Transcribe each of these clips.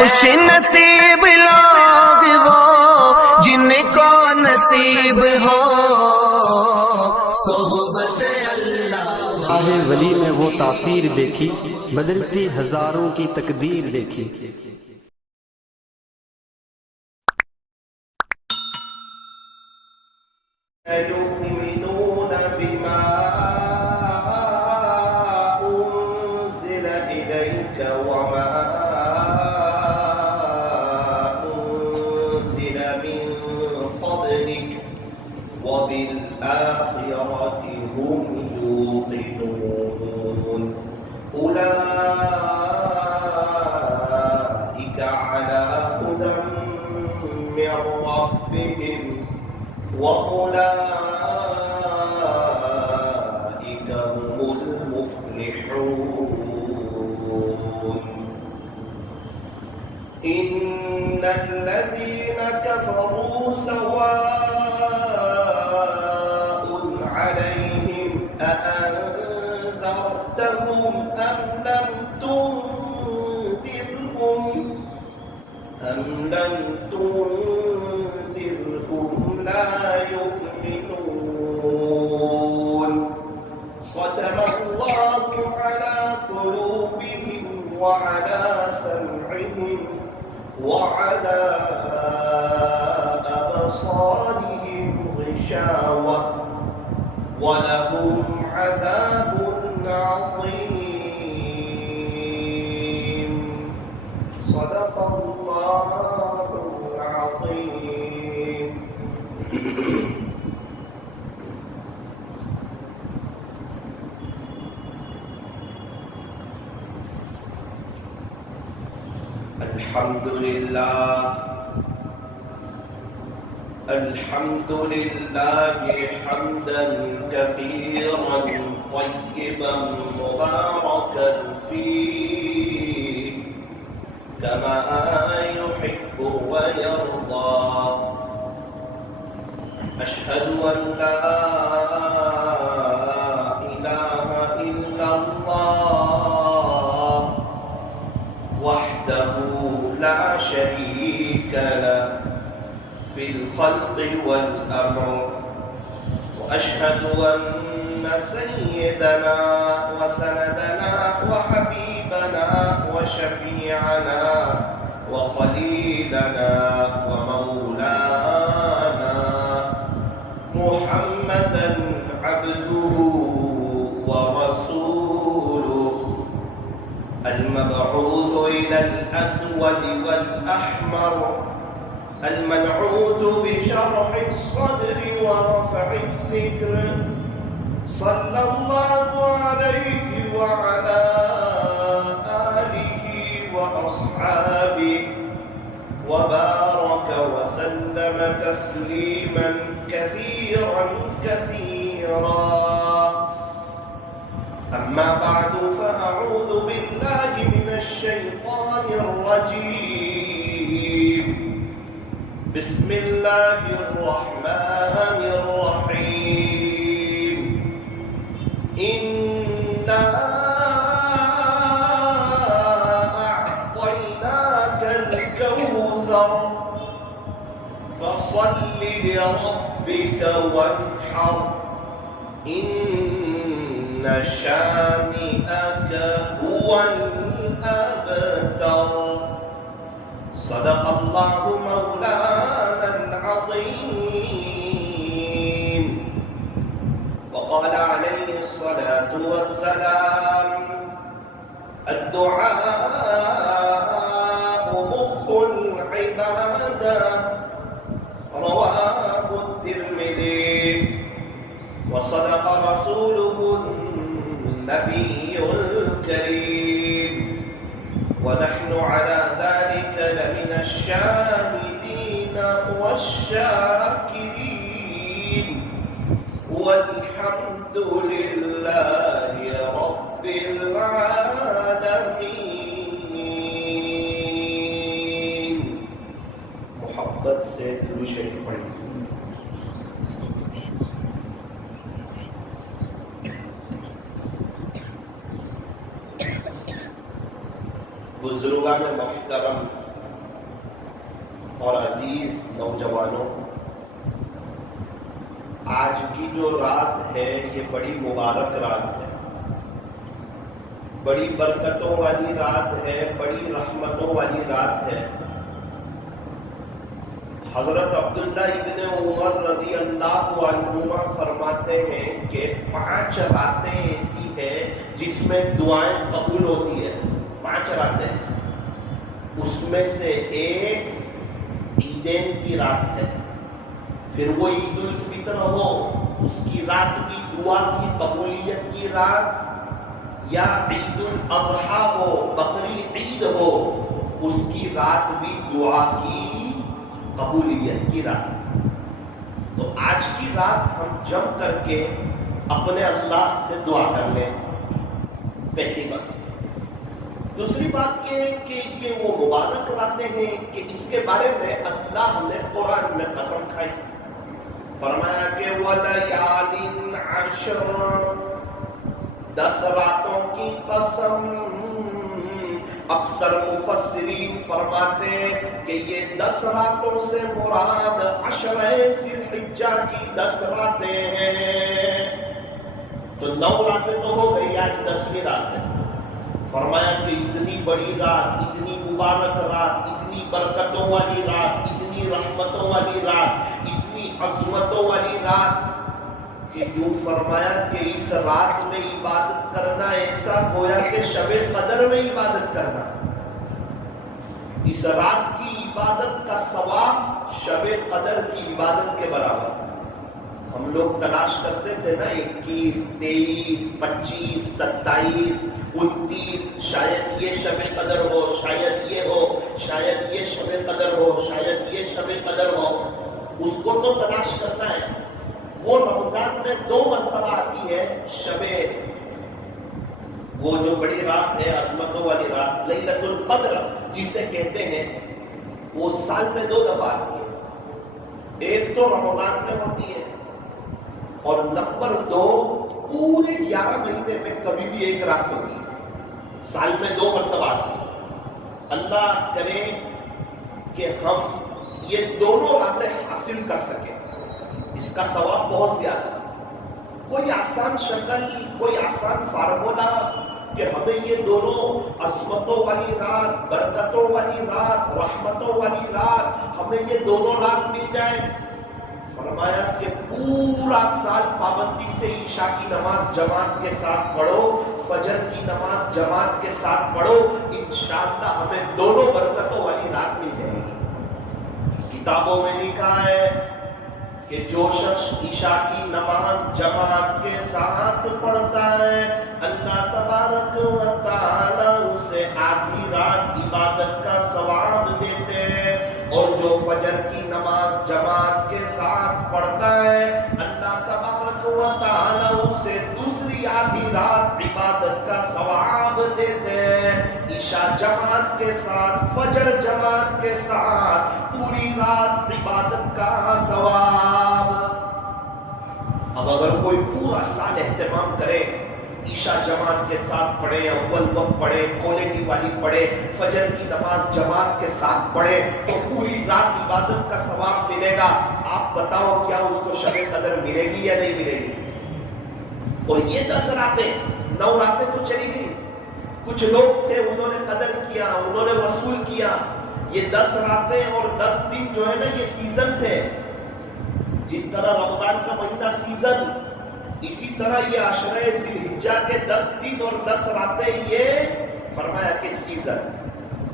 خوش نصیب لوگ وہ جن کو نصیب ہو صحبت اللہ۔ راہ ولی میں وہ تاثیر دیکھی، بدلتی ہزاروں کی تقدیر دیکھی۔ يؤمنون بما أنزل إليك وما أنزل من قبلك وبالآخرة هم يوقنون أولئك على هدى من ربهم وأولئك هم المفلحون إن الذين كفروا سواء عليهم أأنذرتهم أم لم تنذرهم لا يؤمنون ختم الله على قلوبهم وعلى سمعهم وعلى أبصارهم غشاوة ولهم عذاب عظيم صدق الله العظيم۔ الحمد لله حمدا كثيرا طيبا مباركا فيه كما يحب ويرضى۔ أشهد أن لا إله إلا الله وحده لا شريك له في الخلق والأمر، وأشهد أن سيدنا وسندنا وحبيبنا وشفيعنا وخليلنا ومولانا محمدا عبده ورسوله المبعوث إلى الأسود والأحمر المنعوت بشرح الصدر ورفع الذكر، صلى الله عليه وعلى آله وأصحابه وبارك وسلم تسليما كثيرا كثيرا۔ أما بعد فأعوذ بالله من الشيطان الرجيم، بسم الله الرحمن الرحيم۔ إنا أعطيناك الكوثر فصل لربك وانحر إن شانئك هو الأبتر۔ صدق الله مولانا العظيم۔ وقال عليه الصلاة والسلام: الدعاء مخ العبادة، رواه الترمذي، وصدق رسوله النبي الكريم، ونحن على ذلك لمن الشاهدين والشاكرين، والحمد لله رب العالمين۔ محبت سے درود شریف پڑھیں۔ بزرگان محترم، اور عزیز نوجوانوں، آج کی جو رات ہے یہ بڑی مبارک رات ہے، بڑی برکتوں والی رات ہے، بڑی رحمتوں والی رات ہے۔ حضرت عبداللہ ابن عمر رضی اللہ عنہما فرماتے ہیں کہ 5 راتیں ایسی ہیں جس میں دعائیں قبول ہوتی ہے۔ 5 راتیں، اس میں سے ایک عیدین کی رات ہے، پھر وہ عید الفطر ہو اس کی رات بھی دعا کی قبولیت کی رات، یا عید الاضحیٰ ہو بقری عید ہو اس کی رات بھی دعا کی قبولیت کی رات۔ تو آج کی رات ہم جم کر کے اپنے اللہ سے دعا کر لیں، پہلی بات۔ دوسری بات یہ ہے کہ یہ وہ مبارک راتیں ہیں کہ اس کے بارے میں اللہ نے قرآن میں قسم کھائی، فرمایا کہ وَلَيَالٍ عَشْرٍ، 10 راتوں کی قسم۔ اکثر مفسرین فرماتے ہیں کہ یہ 10 راتوں سے مراد عشرہ ذی الحجہ کی 10 راتیں ہیں۔ تو 9 راتیں تو ہو گئی، آج 10ویں رات ہے۔ فرمایا کہ اتنی بڑی رات، اتنی مبارک رات، اتنی برکتوں والی رات، اتنی رحمتوں والی رات، اتنی عظمتوں والی رات کہ یوں فرمایا کہ اس رات میں عبادت کرنا ایسا گویا کہ شب قدر میں عبادت کرنا۔ اس رات کی عبادت کا ثواب شب قدر کی عبادت کے برابر۔ ہم لوگ تلاش کرتے تھے نا 21، 23، 25، 27، 29، شاید یہ شب قدر ہو، شاید یہ ہو، شاید یہ شب قدر ہو، شاید یہ شب قدر ہو، اس کو تو تلاش کرنا ہے۔ وہ رمضان میں 2 مرتبہ آتی ہے شب، وہ جو بڑی رات ہے، عظمتوں والی رات لیلۃ القدر جسے کہتے ہیں، وہ سال میں 2 دفعہ آتی ہے۔ ایک تو رمضان میں ہوتی ہے، اور نمبر 2 پورے 11 مہینے میں کبھی بھی ایک رات ہوتی ہے، سال میں 2 مرتبہ آتی ہے۔ اللہ کرے کہ ہم یہ دونوں راتیں حاصل کر سکیں، اس کا ثواب بہت زیادہ۔ کوئی آسان شکل، کوئی آسان فارمولا کہ ہمیں یہ دونوں عظمتوں والی رات، برکتوں والی رات، رحمتوں والی رات، ہمیں یہ دونوں رات مل جائیں۔ فرمایا کہ پورا سال پابندی سے عشاء کی نماز جماعت کے ساتھ پڑھو، فجر کی نماز جماعت کے ساتھ پڑھو، انشاءاللہ ہمیں دونوں برکتوں والی رات مل جائے گی۔ کتابوں میں لکھا ہے کہ جو شخص عشاء کی نماز جماعت کے ساتھ پڑھتا ہے، اللہ تبارک و تعالی اسے آدھی رات عبادت کا ثواب دیتے ہیں، اور جو فجر کی نماز جماعت کے ساتھ پڑھتا ہے، اللہ تبارک و تعالی اسے دوسری آدھی رات عبادت کا ثواب دیتے ہیں۔ عشاء جماعت کے ساتھ، فجر جماعت کے ساتھ، پوری رات عبادت کا ثواب۔ اب اگر کوئی پورا سال اہتمام کرے، عشاء جماعت کے ساتھ پڑھے، اول وقت پڑھے، کوالٹی والی پڑھے، فجر کی نماز جماعت کے ساتھ پڑھے، تو پوری رات عبادت کا ثواب ملے گا۔ آپ بتاؤ کیا اس کو شب قدر ملے گی یا نہیں ملے گی؟ اور یہ 10 راتیں، 9 راتیں تو چلی گئی۔ کچھ لوگ تھے، انہوں نے قدر کیا، انہوں نے وصول کیا۔ یہ 10 راتیں اور 10 دن جو ہے نا، یہ سیزن تھے۔ جس طرح رمضان کا مہینہ سیزن، اسی طرح یہ عشرہ ذی الحجہ کے 10 دن اور 10 راتیں یہ فرمایا کہ سیزن۔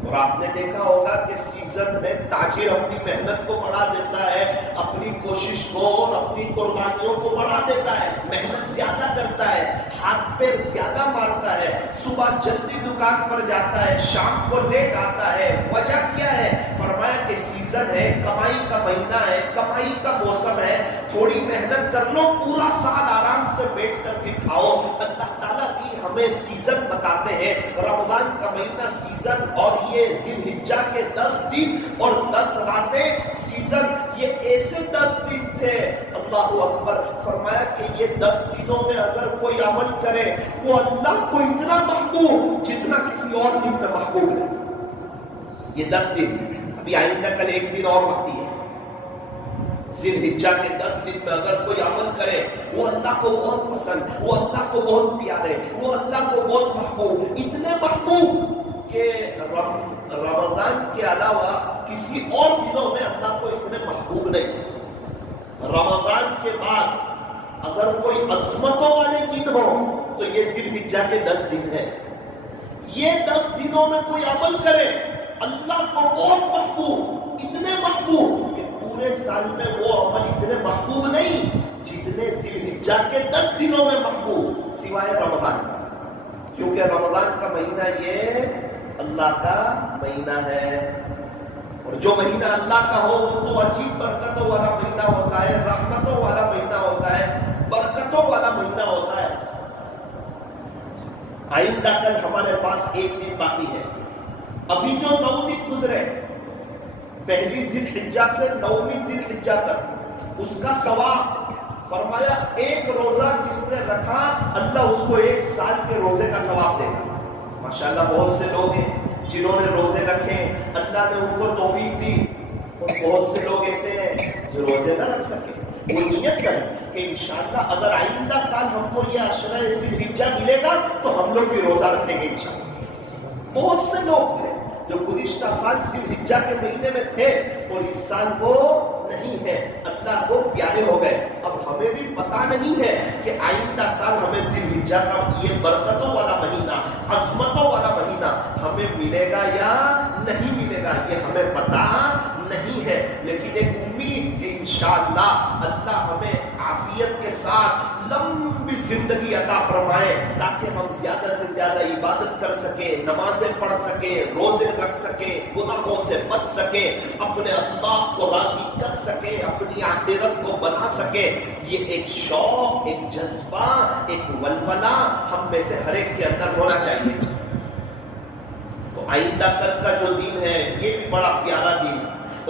اور آپ نے دیکھا ہوگا کہ سیزن میں تاجر اپنی محنت کو بڑھا دیتا ہے، اپنی کوشش کو اور اپنی قربانیوں کو بڑھا دیتا ہے، محنت زیادہ کرتا ہے، ہاتھ پیر زیادہ مارتا ہے، صبح جلدی دکان پر جاتا ہے، شام کو لیٹ آتا ہے۔ وجہ کیا ہے؟ فرمایا کہ سیزن ہے، کمائی کا مہینہ ہے، کمائی کا موسم ہے، تھوڑی محنت کر لو، پورا سال آرام سے بیٹھ کر کے کھاؤ۔ اللہ تعالیٰ بھی ہمیں سیزن بتاتے ہیں، رمضان کا مہینہ سیزن، اور یہ ذی الحجہ کے 10 دن اور 10 راتیں سیزن، یہ ایسے 10 دن تھے۔ اللہ اکبر، فرمایا کہ یہ 10 دنوں میں اگر کوئی عمل کرے وہ اللہ کو اتنا محبوب جتنا کسی اور دن میں محبوب ہے۔ یہ 10 دن ابھی آئندہ کل ایک دن اور باقی ہے. ذی الحجہ کے 10 دن میں اگر کوئی عمل کرے وہ اللہ کو بہت پسند، وہ اللہ کو بہت پیارے، وہ اللہ کو بہت محبوب، اتنے محبوب کہ رمضان کے علاوہ کسی اور دنوں میں اللہ کو اتنے محبوب نہیں. رمضان کے بعد اگر کوئی عظمتوں والے دن ہو تو یہ ذی الحجہ کے 10 دن ہے. یہ 10 دنوں میں کوئی عمل کرے اللہ کو بہت محبوب، اتنے محبوب کہ پورے سال میں وہ عمل اتنے محبوب نہیں جتنے ذی الحجہ کے 10 دنوں میں محبوب، سوائے رمضان کا. کیونکہ رمضان کا مہینہ یہ اللہ کا مہینہ ہے، اور جو مہینہ اللہ کا ہو وہ تو عجیب برکتوں والا مہینہ ہوتا ہے، رحمتوں والا مہینہ ہوتا ہے، برکتوں والا مہینہ ہوتا ہے. آئندہ کل ہمارے پاس ایک دن باقی ہے. ابھی جو 9 دن گزرے، پہلی ذی الحجہ سے 9ویں ذی الحجہ تک، اس کا ثواب فرمایا ایک روزہ جس نے رکھا اللہ اس کو 1 سال کے روزے کا ثواب دے گا. ماشاءاللہ بہت سے لوگ ہیں جنہوں نے روزے رکھے، اللہ نے ان کو توفیق دی، اور بہت سے لوگ ایسے ہیں جو روزے نہ رکھ سکے. وہ نیت کریں کہ انشاءاللہ اگر آئندہ سال ہم کو یہ عشرہ ذی الحجہ ملے گا تو ہم لوگ بھی روزہ رکھیں گے انشاءاللہ. بہت سے لوگ تھے جو گزشتہ سال ذی الحجہ کے مہینے میں تھے اور اس سال وہ نہیں ہے، اللہ کو پیارے ہو گئے. اب ہمیں بھی پتا نہیں ہے کہ آئندہ سال ہمیں ذی الحجہ کا یہ برکتوں والا مہینہ، عظمتوں والا مہینہ ہمیں ملے گا یا نہیں ملے گا، یہ ہمیں پتا نہیں ہے. لیکن ایک امید کہ انشاءاللہ اللہ ہمیں عافیت کے ساتھ لمبی زندگی عطا فرمائے تاکہ ہم زیادہ سے زیادہ عبادت کر سکیں، نمازیں پڑھ سکیں، روزے رکھ سکیں، گناہوں سے بچ سکیں، اپنے اللہ کو راضی کر سکیں، اپنی آخرت کو بنا سکیں. یہ ایک شوق، ایک جذبہ، ایک ولولہ ہم میں سے ہر ایک کے اندر ہونا چاہیے. تو آئندہ کل کا جو دن ہے یہ بھی بڑا پیارا دن،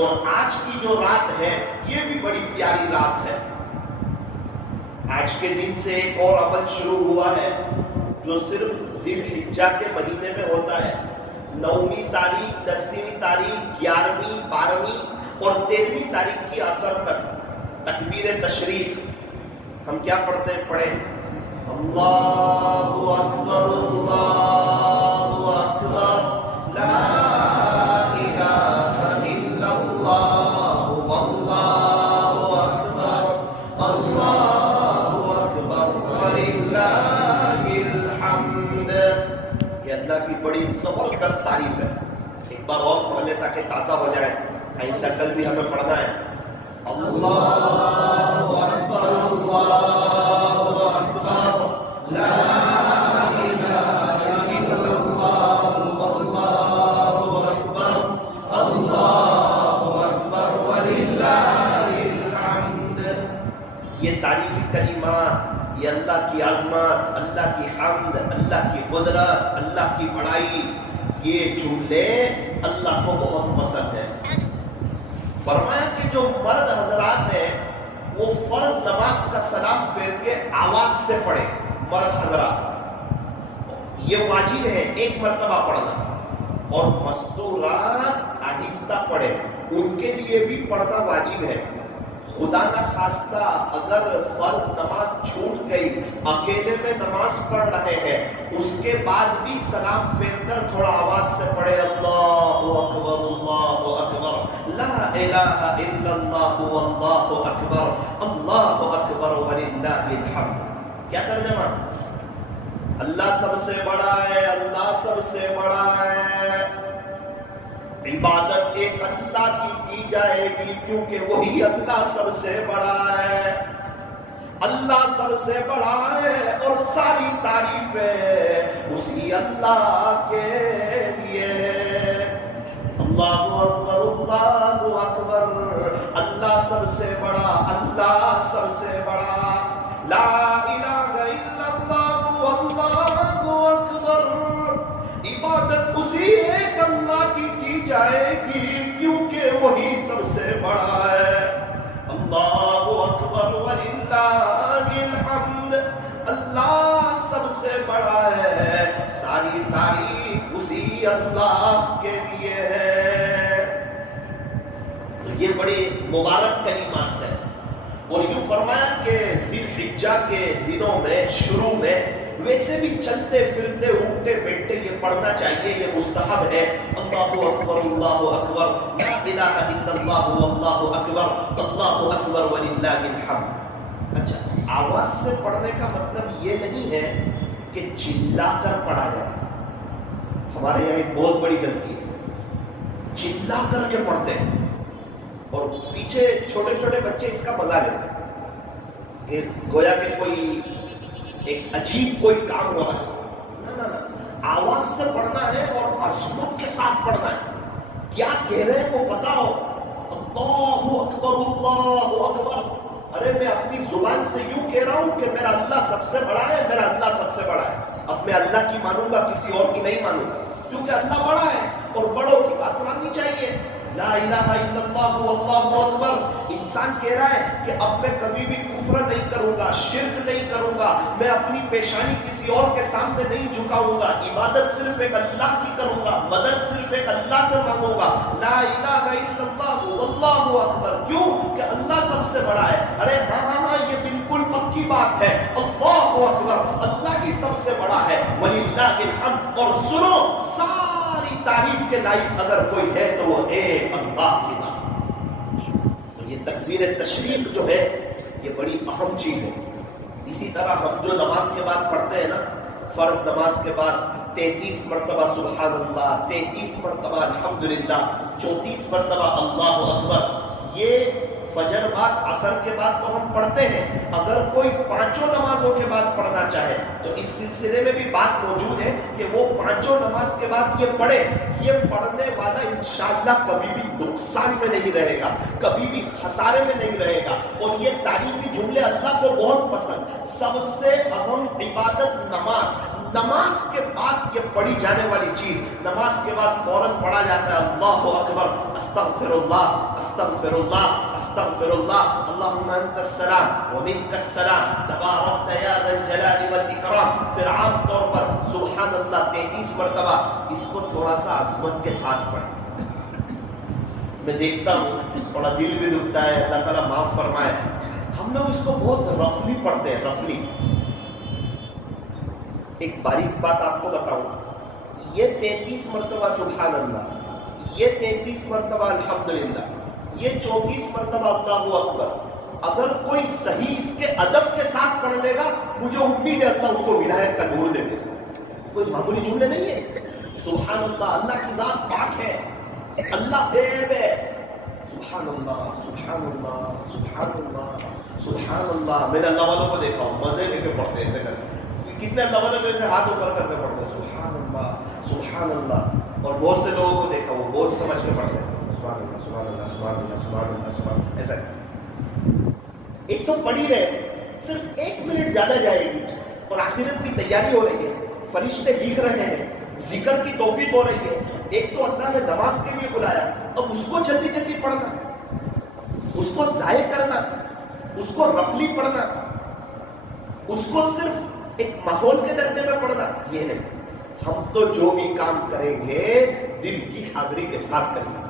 اور آج کی جو رات ہے یہ بھی بڑی پیاری رات ہے. آج کے دن سے ایک اور عمل شروع ہوا ہے جو صرف ذی الحجہ کے مہینے میں ہوتا ہے. 9ویں تاریخ، 10ویں تاریخ، 11ویں، 12ویں اور 13ویں تاریخ کی عصر تک تکبیر تشریق ہم کیا پڑھتے ہیں؟ پڑھیں اللہ اکبر اللہ اکبر لا الہ الا اللہ واللہ اکبر اللہ اکبر وللہ الحمد. یہ اللہ کی بڑی زبردست تعریف ہے. ایک بار اور پڑھ لیں تاکہ تازہ ہو جائے. آئندہ کل بھی ہمیں پڑھنا ہے. اللہ اکبر اللہ اکبر لا الہ الا اللہ واللہ اکبر اللہ اکبر وللہ الحمد. یہ تعریفی کلمات، یہ اللہ کی عظمت، اللہ کی حمد، اللہ کی قدرت، اللہ کی بڑائی، یہ جملے اللہ کو بہت پسند ہے. فرمایا کہ جو مرد حضرات ہیں وہ فرض نماز کا سلام پھیر کے آواز سے پڑھے. مرد حضرات یہ واجب ہے 1 مرتبہ پڑھنا، اور مستورات آہستہ پڑھے، ان کے لیے بھی پڑھنا واجب ہے. خدا نہ خواستہ اگر فرض نماز چھوٹ گئی، اکیلے میں نماز پڑھ رہے ہیں، اس کے بعد بھی سلام پھیر کر تھوڑا آواز سے پڑھے اللہ اکبر لا الہ الا اللہ واللہ اکبر اللہ اکبر وللہ الحمد. کیا ترجمہ؟ اللہ سب سے بڑا ہے، اللہ سب سے بڑا ہے. عبادت ایک اللہ کی جائے گی کیونکہ وہی اللہ سب سے بڑا ہے. اللہ سب سے بڑا ہے اور ساری تعریفیں اسی اللہ کے لیے. اللہ اکبر اللہ اکبر، اللہ سب سے بڑا، اللہ سب سے بڑا. لا الہ الا اللہ واللہ اکبر. عبادت اسی ایک اللہ کی جائے گی کیونکہ وہی سب سے بڑا ہے. اللہ اکبر وللہ الحمد. اللہ سب سے بڑا ہے، ساری تعریف اسی اللہ کے لیے ہے. یہ بڑے مبارک کلمات ہیں. اور یوں فرمایا کہ ذی الحجہ کے دنوں میں شروع میں ویسے بھی چلتے پھرتے اٹھتے بیٹھتے یہ پڑھنا چاہیے، یہ مستحب ہے. اللہ اکبر اللہ اکبر لا الہ الا اللہ واللہ اکبر اللہ اکبر وللہ الحمد. اچھا، آواز سے پڑھنے کا مطلب یہ نہیں ہے کہ چلا کر پڑھا جائے. ہمارے یہاں ایک بہت بڑی غلطی ہے، چلا کر کے پڑھتے ہیں اور پیچھے چھوٹے چھوٹے بچے اس کا مزہ لیتے ہیں کہ گویا کہ کوئی ایک عجیب کوئی کام ہو رہا ہے. نہ آواز سے پڑھنا ہے اور عظمت کے ساتھ پڑھنا ہے. کیا کہہ رہے ہیں وہ پتا ہو. اللہ اکبر اللہ اکبر. ارے میں اپنی زبان سے یوں کہہ رہا ہوں کہ میرا اللہ سب سے بڑا ہے، میرا اللہ سب سے بڑا ہے. اب میں اللہ کی مانوں گا، کسی اور کی نہیں مانوں گا، کیونکہ اللہ بڑا ہے اور بڑوں کی بات ماننی چاہیے. لا الہ الا اللہ واللہ اکبر. انسان کہہ رہا ہے کہ اب میں کبھی بھی کفر نہیں کروں گا، شرک نہیں کروں گا، میں اپنی پیشانی کسی اور کے سامنے نہیں جھکاؤں گا، عبادت صرف ایک اللہ کی کروں گا، مدد صرف ایک اللہ سے مانگوں گا. لا الہ الا اللہ واللہ اکبر. کیوں کہ اللہ سب سے بڑا ہے. ارے ہاں یہ بالکل پکی بات ہے. اللہ اکبر، اللہ کی سب سے بڑا ہے. وللہ الحمد. اور سنو، ساری تعریف کے لائق اگر کوئی ہے تو وہ ایک اللہ کی ذات. تو یہ تکبیر تشریق جو ہے یہ بڑی اہم چیز ہے. اسی طرح ہم جو نماز کے بعد پڑھتے ہیں نا، فرض نماز کے بعد 33 مرتبہ سبحان اللہ، 33 مرتبہ الحمدللہ، 34 مرتبہ اللہ اکبر. یہ فجر بعد عصر کے بعد تو ہم پڑھتے ہیں. اگر کوئی پانچوں نمازوں کے بعد پڑھنا چاہے تو اس سلسلے میں بھی بات موجود ہے کہ وہ پانچوں نماز کے بعد یہ پڑھے. یہ پڑھنے والا انشاءاللہ کبھی بھی نقصان میں نہیں رہے گا، کبھی بھی خسارے میں نہیں رہے گا. اور یہ تعریفی جملے اللہ کو بہت پسند. سب سے اہم عبادت نماز کے بعد یہ پڑھی جانے والی چیز، نماز کے بعد فوراً پڑھا جاتا ہے اللہ اکبر، استغفر اللہ استغفر اللہ استغفر اللہ، اللہم انت السلام ومنک السلام تبارکت یا ذا الجلال والاکرام. پھر عام طور پر سبحان اللہ 33 مرتبہ. اس کو تھوڑا سا عظمت کے ساتھ پڑھیں. میں دیکھتا ہوں تھوڑا دل بھی دکھتا ہے، اللہ تعالیٰ معاف فرمائے. ہم لوگ اس کو بہت رفلی پڑھتے ہیں، رفلی. ایک باریک بات آپ کو بتاؤں، یہ 33 مرتبہ سبحان اللہ، یہ 33 مرتبہ الحمدللہ، یہ 34 مرتبہ اللہ اکبر، اگر کوئی صحیح اس کے ادب کے ساتھ پڑھ لے گا، مجھے امید ہے اللہ اس کو ولایت کا نور دے دے گا. کوئی معمولی جملے نہیں ہے. سبحان اللہ، اللہ کی ذات پاک ہے، اللہ غیب ہے. سبحان اللہ سبحان اللہ سبحان اللہ سبحان اللہ. میں نے اللہ والوں کو دیکھا ہوں مزے لے کے پڑھتے ایسے کر کے. کتنے اللہ والوں کو ایسے ہاتھ اوپر کر کے پڑھتے ہیں سبحان اللہ سبحان اللہ. اور بہت سے لوگوں کو دیکھا وہ بہت سمجھ کے پڑھتے ہیں سبحان اللہ سبحان اللہ سبحان اللہ سبحان اللہ سبحان. ایسا ایک تو پڑھی رہے، صرف 1 منٹ زیادہ جائے گی اور آخرت کی تیاری ہو رہی ہے، فرشتے لکھ رہے ہیں، ذکر کی توفیق ہو رہی ہے. ایک تو اللہ نے نماز کے لیے بلایا، اب اس کو جلدی جلدی پڑھنا، اس کو ضائع کرنا، اس کو رفلی پڑھنا، اس کو صرف ایک ماحول کے درجے میں پڑھنا، یہ نہیں. ہم تو جو بھی کام کریں گے دل کی حاضری کے ساتھ کریں گے.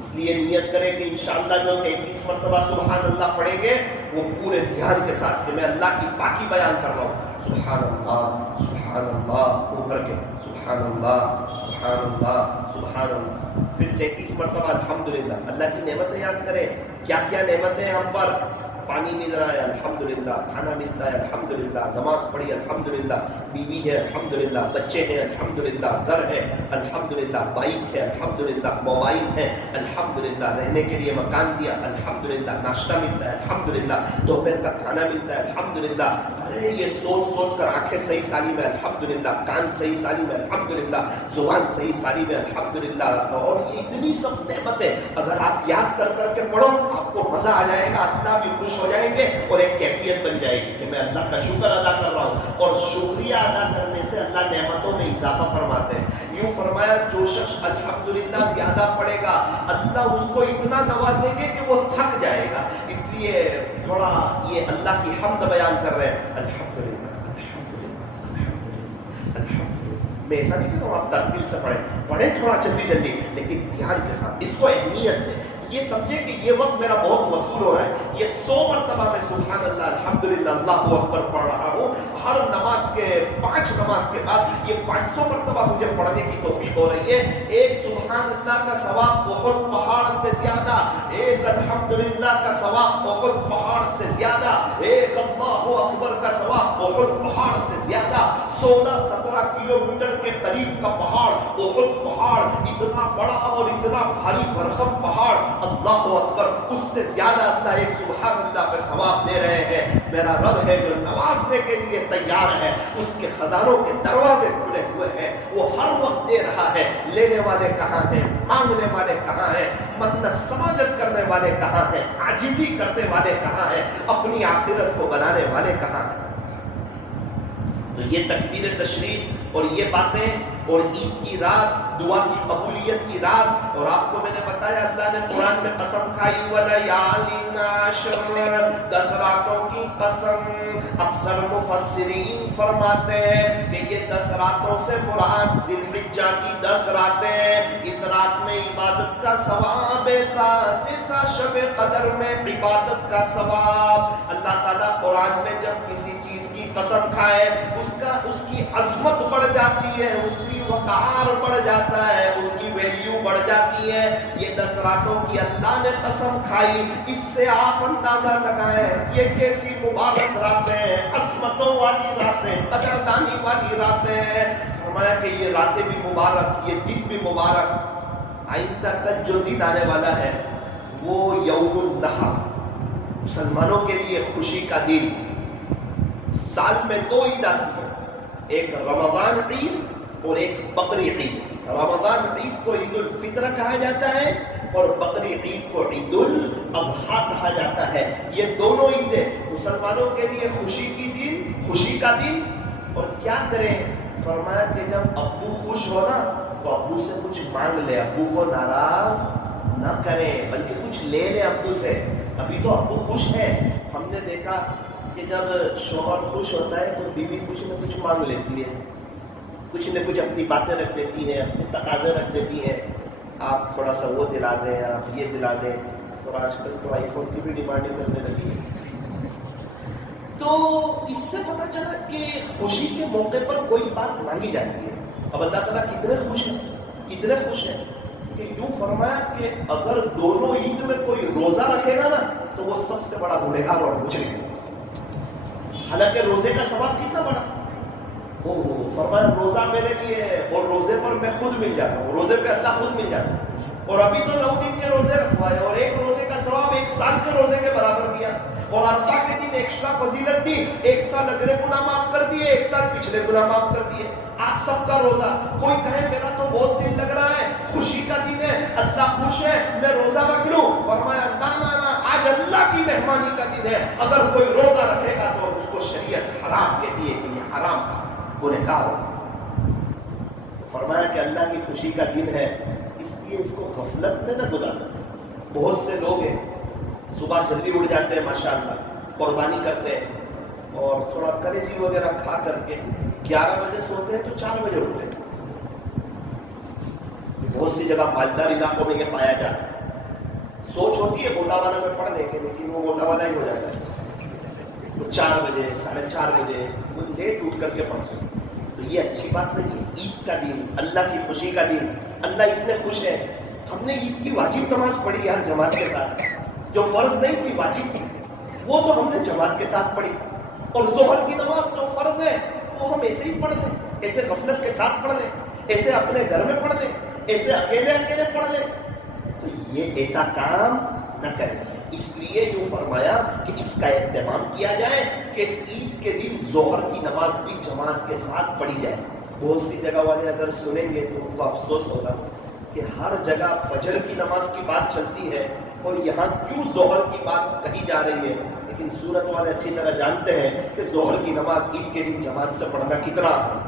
اس لیے نیت کریں کہ انشاءاللہ جو 33 مرتبہ سبحان اللہ پڑھیں گے وہ پورے دھیان کے ساتھ کہ میں اللہ کی پاکی بیان کر رہا ہوں. سبحان اللہ اوپر کے سبحان اللہ سبحان اللہ سبحان اللہ. پھر 33 مرتبہ الحمدللہ. اللہ کی نعمتیں یاد کریں. کیا کیا نعمتیں ہم پر. پانی مل رہا ہے الحمدللہ، کھانا ملتا ہے الحمدللہ، نماز پڑھی الحمدللہ، بیوی ہے الحمدللہ، بچے ہیں الحمدللہ، گھر ہے الحمدللہ، بائک ہے الحمدللہ، موبائل ہے الحمدللہ، رہنے کے لیے مکان دیا الحمدللہ، ناشتہ ملتا ہے الحمدللہ، دوپہر کا کھانا ملتا ہے الحمدللہ. ارے یہ سوچ سوچ کر آنکھیں صحیح سالم ہے الحمدللہ، کان صحیح سالم ہے الحمدللہ، زبان صحیح سالم ہے الحمدللہ. اور یہ اتنی سب نعمتیں اگر آپ یاد کر کر کے پڑھو آپ کو مزہ آ جائے گا، اللہ بھی خوش ہو جائیں گے اور ایک کیفیت بن جائے گی کہ میں اللہ کا شکر ادا کر رہا ہوں. اور شکریہ ادا کرنے سے اللہ نعمتوں میں اضافہ فرماتے ہیں. یوں فرمایا جو شخص الحمدللہ زیادہ پڑھے گا اللہ اس کو اتنا نوازیں گے کہ وہ تھک جائے گا. اس لیے تھوڑا یہ اللہ کی حمد بیان کر رہے ہیں الحمدللہ الحمدللہ الحمدللہ الحمدللہ. میں ایسا نہیں کہتا ہوں آپ ترتیل سے پڑھیں تھوڑا جلدی جلدی لیکن دھیان کے ساتھ اس کو اہمیت دیں. یہ سمجھے کہ یہ وقت میرا بہت وصول ہو رہا ہے. یہ 100 مرتبہ میں سبحان اللہ الحمدللہ اللہ اکبر پڑھ رہا ہوں. ہر نماز کے 5 نماز کے بعد یہ 500 مرتبہ مجھے پڑھنے کی توفیق ہو رہی ہے. ایک سبحان اللہ کا ثواب احد پہاڑ سے زیادہ, ایک الحمدللہ کا ثواب احد پہاڑ سے زیادہ, ایک اللہ اکبر کا ثواب احد پہاڑ سے زیادہ. 16-17 کلومیٹر کے قریب کا پہاڑ احد پہاڑ, اتنا بڑا اور اتنا بھاری بھرکم پہاڑ, اللہ اکبر, اس سے زیادہ اللہ ایک سبحان اللہ پہ ثواب دے رہے ہیں. میرا رب ہے جو نوازنے کے لیے تیار ہے, اس کے خزانوں کے دروازے کھلے ہوئے ہیں, وہ ہر وقت دے رہا ہے. لینے والے کہاں ہیں, مانگنے والے کہاں ہیں, منت سماجت کرنے والے کہاں ہیں, عاجزی کرنے والے کہاں ہیں, اپنی آخرت کو بنانے والے کہاں ہیں. تو یہ تکبیر تشریف اور یہ باتیں اور عید کی رات, دعا کی قبولیت کی رات. اور آپ کو میں نے بتایا اللہ نے قرآن میں قسم کھائی, وَلَيَالٍ عَشْرٍ, 10 راتوں کی قسم. اکثر مفسرین فرماتے ہیں کہ یہ 10 راتوں سے مراد ذی الحجہ کی 10 راتیں. اس رات میں عبادت کا ثواب ایسا جیسا شب قدر میں عبادت کا ثواب. اللہ تعالیٰ قرآن میں جب کسی چیز کی قسم کھائے اس کی عظمت بڑھ جاتی ہے, اس کی وقار بڑھ جاتا ہے, اس کی ویلیو بڑھ جاتی ہے. یہ 10 راتوں کی اللہ نے قسم کھائی, اس سے آپ اندازہ لگائیں یہ کیسی مبارک راتیں ہیں, عظمتوں والی راتیں, قدردانی والی راتیں ہیں. فرمایا کہ یہ راتیں بھی مبارک, یہ دن بھی مبارک. آئندہ کل جو دن آنے والا ہے وہ یوم النحر, مسلمانوں کے لیے خوشی کا دن. سال میں 2 عید آتی ہے, ایک رمضان عید اور ایک بقری عید. رمضان عید کو عید الفطر کہا جاتا ہے اور بقری عید کو عید الاضحیٰ کہا جاتا ہے. یہ دونوں عیدیں مسلمانوں کے لیے خوشی کا دن. اور کیا کریں, فرمایا کہ جب ابو خوش ہو نا تو ابو سے کچھ مانگ لے, ابو کو ناراض نہ کریں بلکہ کچھ لے لیں ابو سے. ابھی تو ابو خوش ہے. ہم نے دیکھا کہ جب شوہر خوش ہوتا ہے تو بیوی کچھ نہ کچھ مانگ لیتی ہے, کچھ نہ کچھ اپنی باتیں رکھ دیتی ہیں, اپنے تقاضے رکھ دیتی ہیں. آپ تھوڑا سا وہ دلا دیں, آپ یہ دلا دیں. اور آج کل تو آئی فون کی بھی ڈیمانڈیں کرنے لگی ہے. تو اس سے پتہ چلا کہ خوشی کے موقع پر کوئی بات مانگی جاتی ہے. اب اللہ تعالیٰ کتنے خوش ہیں کہ یوں فرمایا کہ اگر دونوں عید میں کوئی روزہ رکھے گا نا تو وہ سب سے بڑا گنہگار اور مجرم ہے. حالانکہ روزے کا ثواب کتنا بڑا. فرمایا روزہ میرے لیے ہے اور روزے پر میں خود مل جاتا ہوں, روزے پہ اللہ خود مل جاتا ہے. اور ابھی تو 9 دن کے روزے رکھوائے اور ایک روزے کا ثواب 1 سال کے روزے کے برابر دیا. اور عرفہ کے دن ایکسٹرا فضیلت دی, 1 سال اگلے گناہ معاف کر دیے, 1 سال پچھلے گناہ معاف کر دیے. آج سب کا روزہ. کوئی کہے میرا تو بہت دل لگ رہا ہے, خوشی کا دن ہے, اللہ خوش ہے, میں روزہ رکھ لوں. فرمایا نہ, آج اللہ کی مہمانی کا دن ہے. اگر کوئی روزہ رکھے گا تو اس کو شریعت حرام کہتی ہے کہ یہ حرام کا گنہگار ہوگا. فرمایا کہ اللہ کی خوشی کا دن ہے, اس لیے اس کو غفلت میں نہ گزارنا. بہت سے لوگ ہیں صبح جلدی اٹھ جاتے ہیں ماشاءاللہ, قربانی کرتے ہیں اور تھوڑا کلیجی وغیرہ کھا کر کے 11 بجے سوتے ہیں تو 4 بجے اٹھتے ہیں. بہت سی جگہ مالدار علاقوں میں یہ پایا جاتا ہے. سوچ ہوتی ہے گوٹا والا میں پڑھ دیں گے, لیکن وہ گوٹا والا ہی ہو جاتا ہے. تو 4 بجے 4:30 بجے وہ لیٹ اٹھ کر کے پڑھتے ہیں. تو یہ اچھی بات نہیں ہے. عید کا دن, اللہ کی خوشی کا دن, اللہ اتنے خوش ہے. ہم نے عید کی واجب نماز پڑھی یار جماعت کے ساتھ, جو فرض نہیں تھی واجب تھی وہ تو ہم نے جماعت کے ساتھ پڑھی. اور ظہر کی نماز جو فرض ہے وہ ہم ایسے ہی پڑھ لیں, ایسے غفلت کے ساتھ پڑھ لیں, ایسے اپنے گھر میں پڑھ لیں, ایسے اکیلے پڑھ لیں. تو یہ ایسا کام نہ کریں. اس لیے یوں فرمایا کہ اس کا اہتمام کیا جائے کہ عید کے دن ظہر کی نماز بھی جماعت کے ساتھ پڑھی جائے. بہت سی جگہ والے اگر سنیں گے تو ان کو افسوس ہوگا کہ ہر جگہ فجر کی نماز کی بات چلتی ہے اور یہاں کیوں ظہر کی بات کہی جا رہی ہے. لیکن سورت والے اچھی طرح جانتے ہیں کہ ظہر کی نماز عید کے دن جماعت سے پڑھنا کتنا ہے.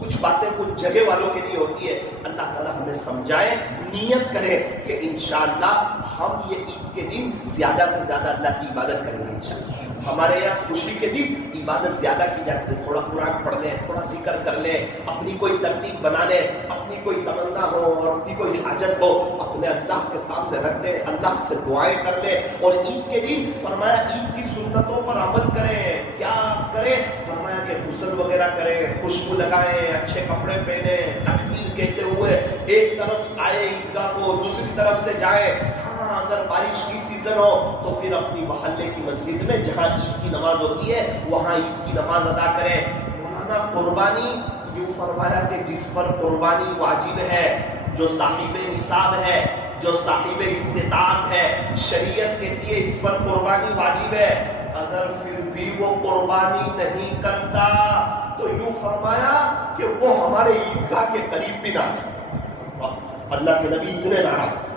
کچھ باتیں کچھ جگہ والوں کے لیے ہوتی ہے. اللہ تعالیٰ ہمیں سمجھائے, نیت کرے کہ انشاءاللہ ہم یہ عید کے دن زیادہ سے زیادہ اللہ کی عبادت کریں گے. انشاءاللہ ہمارے یہاں خوشی کے دن عبادت زیادہ کی جاتی ہے. تھوڑا قرآن پڑھ لیں, تھوڑا ذکر کر لیں, اپنی کوئی ترتیب بنا لیں, اپنی کوئی تمنا ہو اور اپنی کوئی حاجت ہو, اپنے اللہ کے سامنے رکھ دیں, اللہ سے دعائیں کر لیں, اور عید کے دن فرمایا عید کی سنتوں پر عمل کریں. کیا کریں؟ فرمایا کہ غسل وغیرہ کریں, خوشبو لگائیں, اچھے کپڑے پہنیں, تکبیر کہتے ہوئے ایک طرف آئے عیدگاہ کو, دوسری طرف سے جائے. ہاں اگر بارش کی سیزن ہو تو پھر اپنی محلے کی مسجد میں جہاں عید کی نماز ہوتی ہے وہاں عید کی نماز ادا کریں. مولانا قربانی یوں فرمایا کہ جس پر قربانی واجب ہے, جو صاحب نصاب ہے, جو صاحب استطاعت ہے, شریعت کہتی ہے اس پر قربانی واجب ہے, اگر پھر بھی وہ قربانی نہیں کرتا تو یوں فرمایا کہ وہ ہمارے عیدگاہ کے قریب بھی نہ ہے. اللہ کے نبی اتنے ناراض.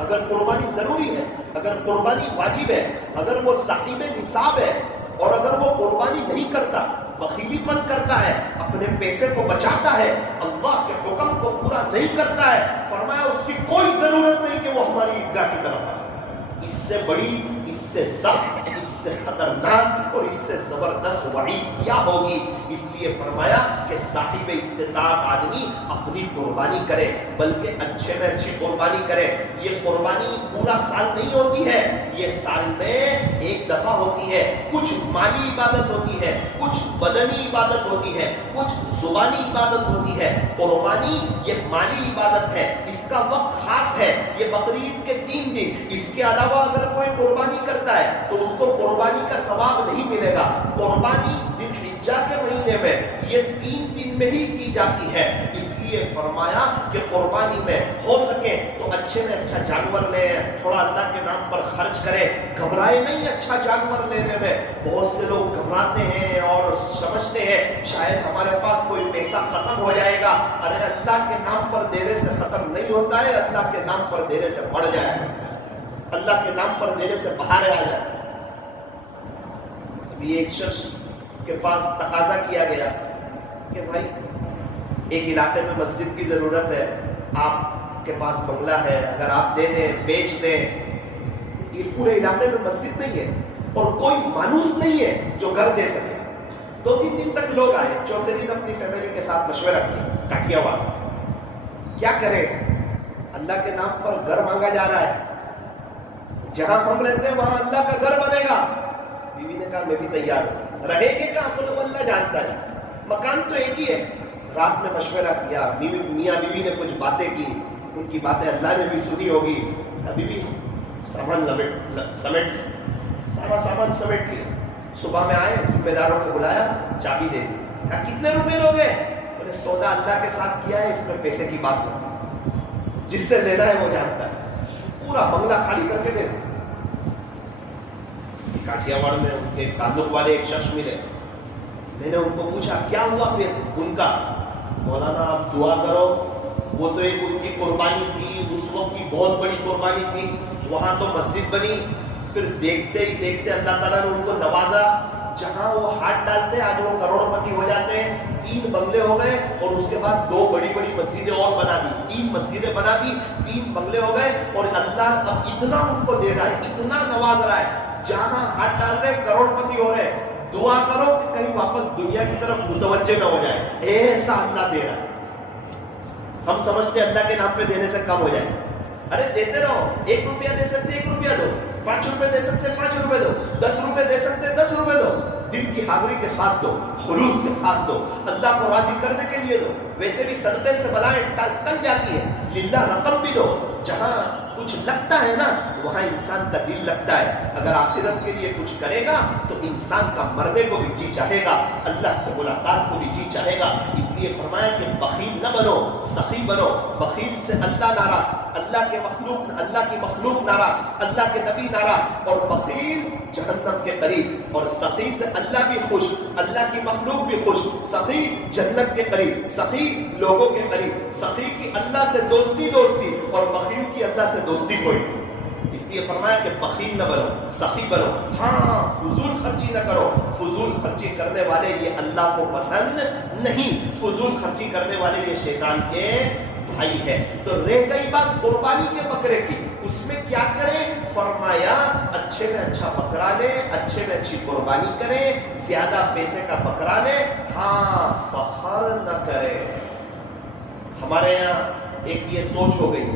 اگر قربانی ضروری ہے, اگر قربانی واجب ہے, اگر وہ صاحب نصاب ہے, اور اگر وہ قربانی نہیں کرتا, بخیلی پن کرتا ہے, اپنے پیسے کو بچاتا ہے, اللہ کے حکم کو پورا نہیں کرتا ہے, فرمایا اس کی کوئی ضرورت نہیں کہ وہ ہماری عیدگاہ کی طرف آئے. اس سے بڑی, اس سے سخت, اس سے خطرناک اور اس سے زبردست وعید کیا ہوگی. اس لیے فرمایا کہ صاحب استطاعت آدمی اپنی قربانی کرے, بلکہ اچھے میں اچھی قربانی کرے. یہ قربانی پورا سال نہیں ہوتی ہے, یہ سال میں ایک دفعہ ہوتی ہے. کچھ مالی عبادت ہوتی ہے, کچھ بدنی عبادت ہوتی ہے, کچھ زبانی عبادت ہوتی ہے. قربانی یہ مالی عبادت ہے, اس کا وقت خاص ہے, یہ بقرعید کے 3 دن. اس کے علاوہ اگر کوئی قربانی کرتا ہے تو اس کو قربانی کا ثواب نہیں ملے گا. قربانی ذی الحجہ کے مہینے میں یہ 3 دن میں ہی کی جاتی ہے. اس لیے فرمایا کہ قربانی میں ہو سکے تو اچھے میں اچھا جانور لیں, تھوڑا اللہ کے نام پر خرچ کریں, گھبرائے نہیں اچھا جانور لینے میں. بہت سے لوگ گھبراتے ہیں اور سمجھتے ہیں شاید ہمارے پاس کوئی پیسہ ختم ہو جائے گا. ارے اللہ کے نام پر دینے سے ختم نہیں ہوتا ہے, اللہ کے نام پر دینے سے بڑھ جائے گا, اللہ کے نام پر دینے سے باہر آ جائے. ابھی ایک شخص کے پاس تقاضا کیا گیا کہ بھائی ایک علاقے میں مسجد کی ضرورت ہے, آپ کے پاس بنگلہ ہے, اگر آپ دے دیں, بیچ دیں. یہ پورے علاقے میں مسجد نہیں ہے اور کوئی مانوس نہیں ہے جو گھر دے سکے. 2-3 دن تک لوگ آئے, چوتھے دن اپنی فیملی کے ساتھ مشورہ کیا, ٹاٹیا والا کیا کریں, اللہ کے نام پر گھر مانگا جا رہا ہے, جہاں ہم رہتے ہیں وہاں اللہ کا گھر بنے گا. بیوی نے کہا میں بھی تیار ہوں, رہے گے کہاں تو اللہ جانتا ہے, مکان تو ایک ہی ہے. رات میں مشورہ کیا, میاں بیوی نے کچھ باتیں کی, ان کی باتیں اللہ نے بھی سنی ہوگی. ابھی بھی سامان سمیٹ, سارا سامان سمیٹ لیا. صبح میں آئے, ذمہ داروں کو بلایا, چابی دے دی. کہا کتنے روپے لوگے؟ بولے سودا اللہ کے ساتھ کیا ہے, اس میں پیسے کی بات نہیں, جس سے لینا ہے وہ جانتا ہے. پورا بنگلہ خالی کر کے دے دو. کاٹیا واڑ میں ان کے تعلق والے ایک شخص ملے, میں نے ان کو پوچھا کیا ہوا پھر ان کا؟ مولانا آپ دعا کرو, وہ تو ایک ان کی قربانی تھی, اس وقت کی بہت بڑی قربانی تھی, وہاں تو مسجد بنی, پھر دیکھتے ہی دیکھتے اللہ تعالیٰ نے ان کو نوازا, جہاں وہ ہاتھ ڈالتے آج وہ کروڑ پتی ہو جاتے ہیں. 3 بنگلے ہو گئے اور اس کے بعد 2 بڑی بڑی مسجدیں اور بنا دی, 3 مسجدیں بنا دی, 3 بنگلے ہو گئے, اور اللہ اب اتنا ان کو دے رہا ہے, اتنا نواز رہا ہے, جہاں ہاتھ ڈال رہے کروڑ پتی ہو رہے. دعا کرو کہ کہیں واپس دنیا کی طرف متوجہ نہ ہو جائے, ایسا اللہ دے رہا ہے. ہم سمجھتے اللہ کے نام پہ دینے سے کم ہو جائے. ارے دیتے رہو, 1 روپیہ دے سکتے 1 روپیہ دو, 5 روپے دے سکتے 5 روپے دو, 10 روپے دے سکتے 10 روپے دو. دل کی حاضری کے ساتھ دو, خلوص کے ساتھ دو, اللہ کو راضی کرنے کے لیے دو. ویسے بھی صدقے سے بلائیں ٹل جاتی ہے, للہ رقم بھی دو. جہاں کچھ لگتا ہے نا وہاں انسان کا دل لگتا ہے. اگر آخرت کے لیے کچھ کرے گا تو انسان کا مرنے کو بھی جی چاہے گا, اللہ سے ملاقات کو بھی جی چاہے گا. اس لیے فرمایا کہ بخیل نہ بنو, سخی بنو. بخیل سے اللہ ناراض, اللہ کی مخلوق ناراض, اللہ کے نبی ناراض, اور بخیل جہنم کے قریب. اور سخی سے اللہ بھی خوش, اللہ کی مخلوق بھی خوش. سخی جنت کے قریب, سخی لوگوں کے قریب. سخی کی اللہ سے دوستی اور بخیل کی اللہ سے دوستی کوئی. اس لیے فرمایا کہ بخیل نہ بنو, سخی بنو. ہاں فضول خرچی نہ کرو, فضول خرچی کرنے والے یہ اللہ کو پسند نہیں, فضول خرچی کرنے والے یہ شیطان کے بھائی ہے. تو رہ گئی بات قربانی کے بکرے کی, اس میں کیا کریں؟ فرمایا اچھے میں اچھا بکرا لیں, اچھے میں اچھی قربانی کریں, زیادہ پیسے کا بکرا لیں. ہاں فخر نہ کریں. ہمارے یہاں ایک یہ سوچ ہو گئی,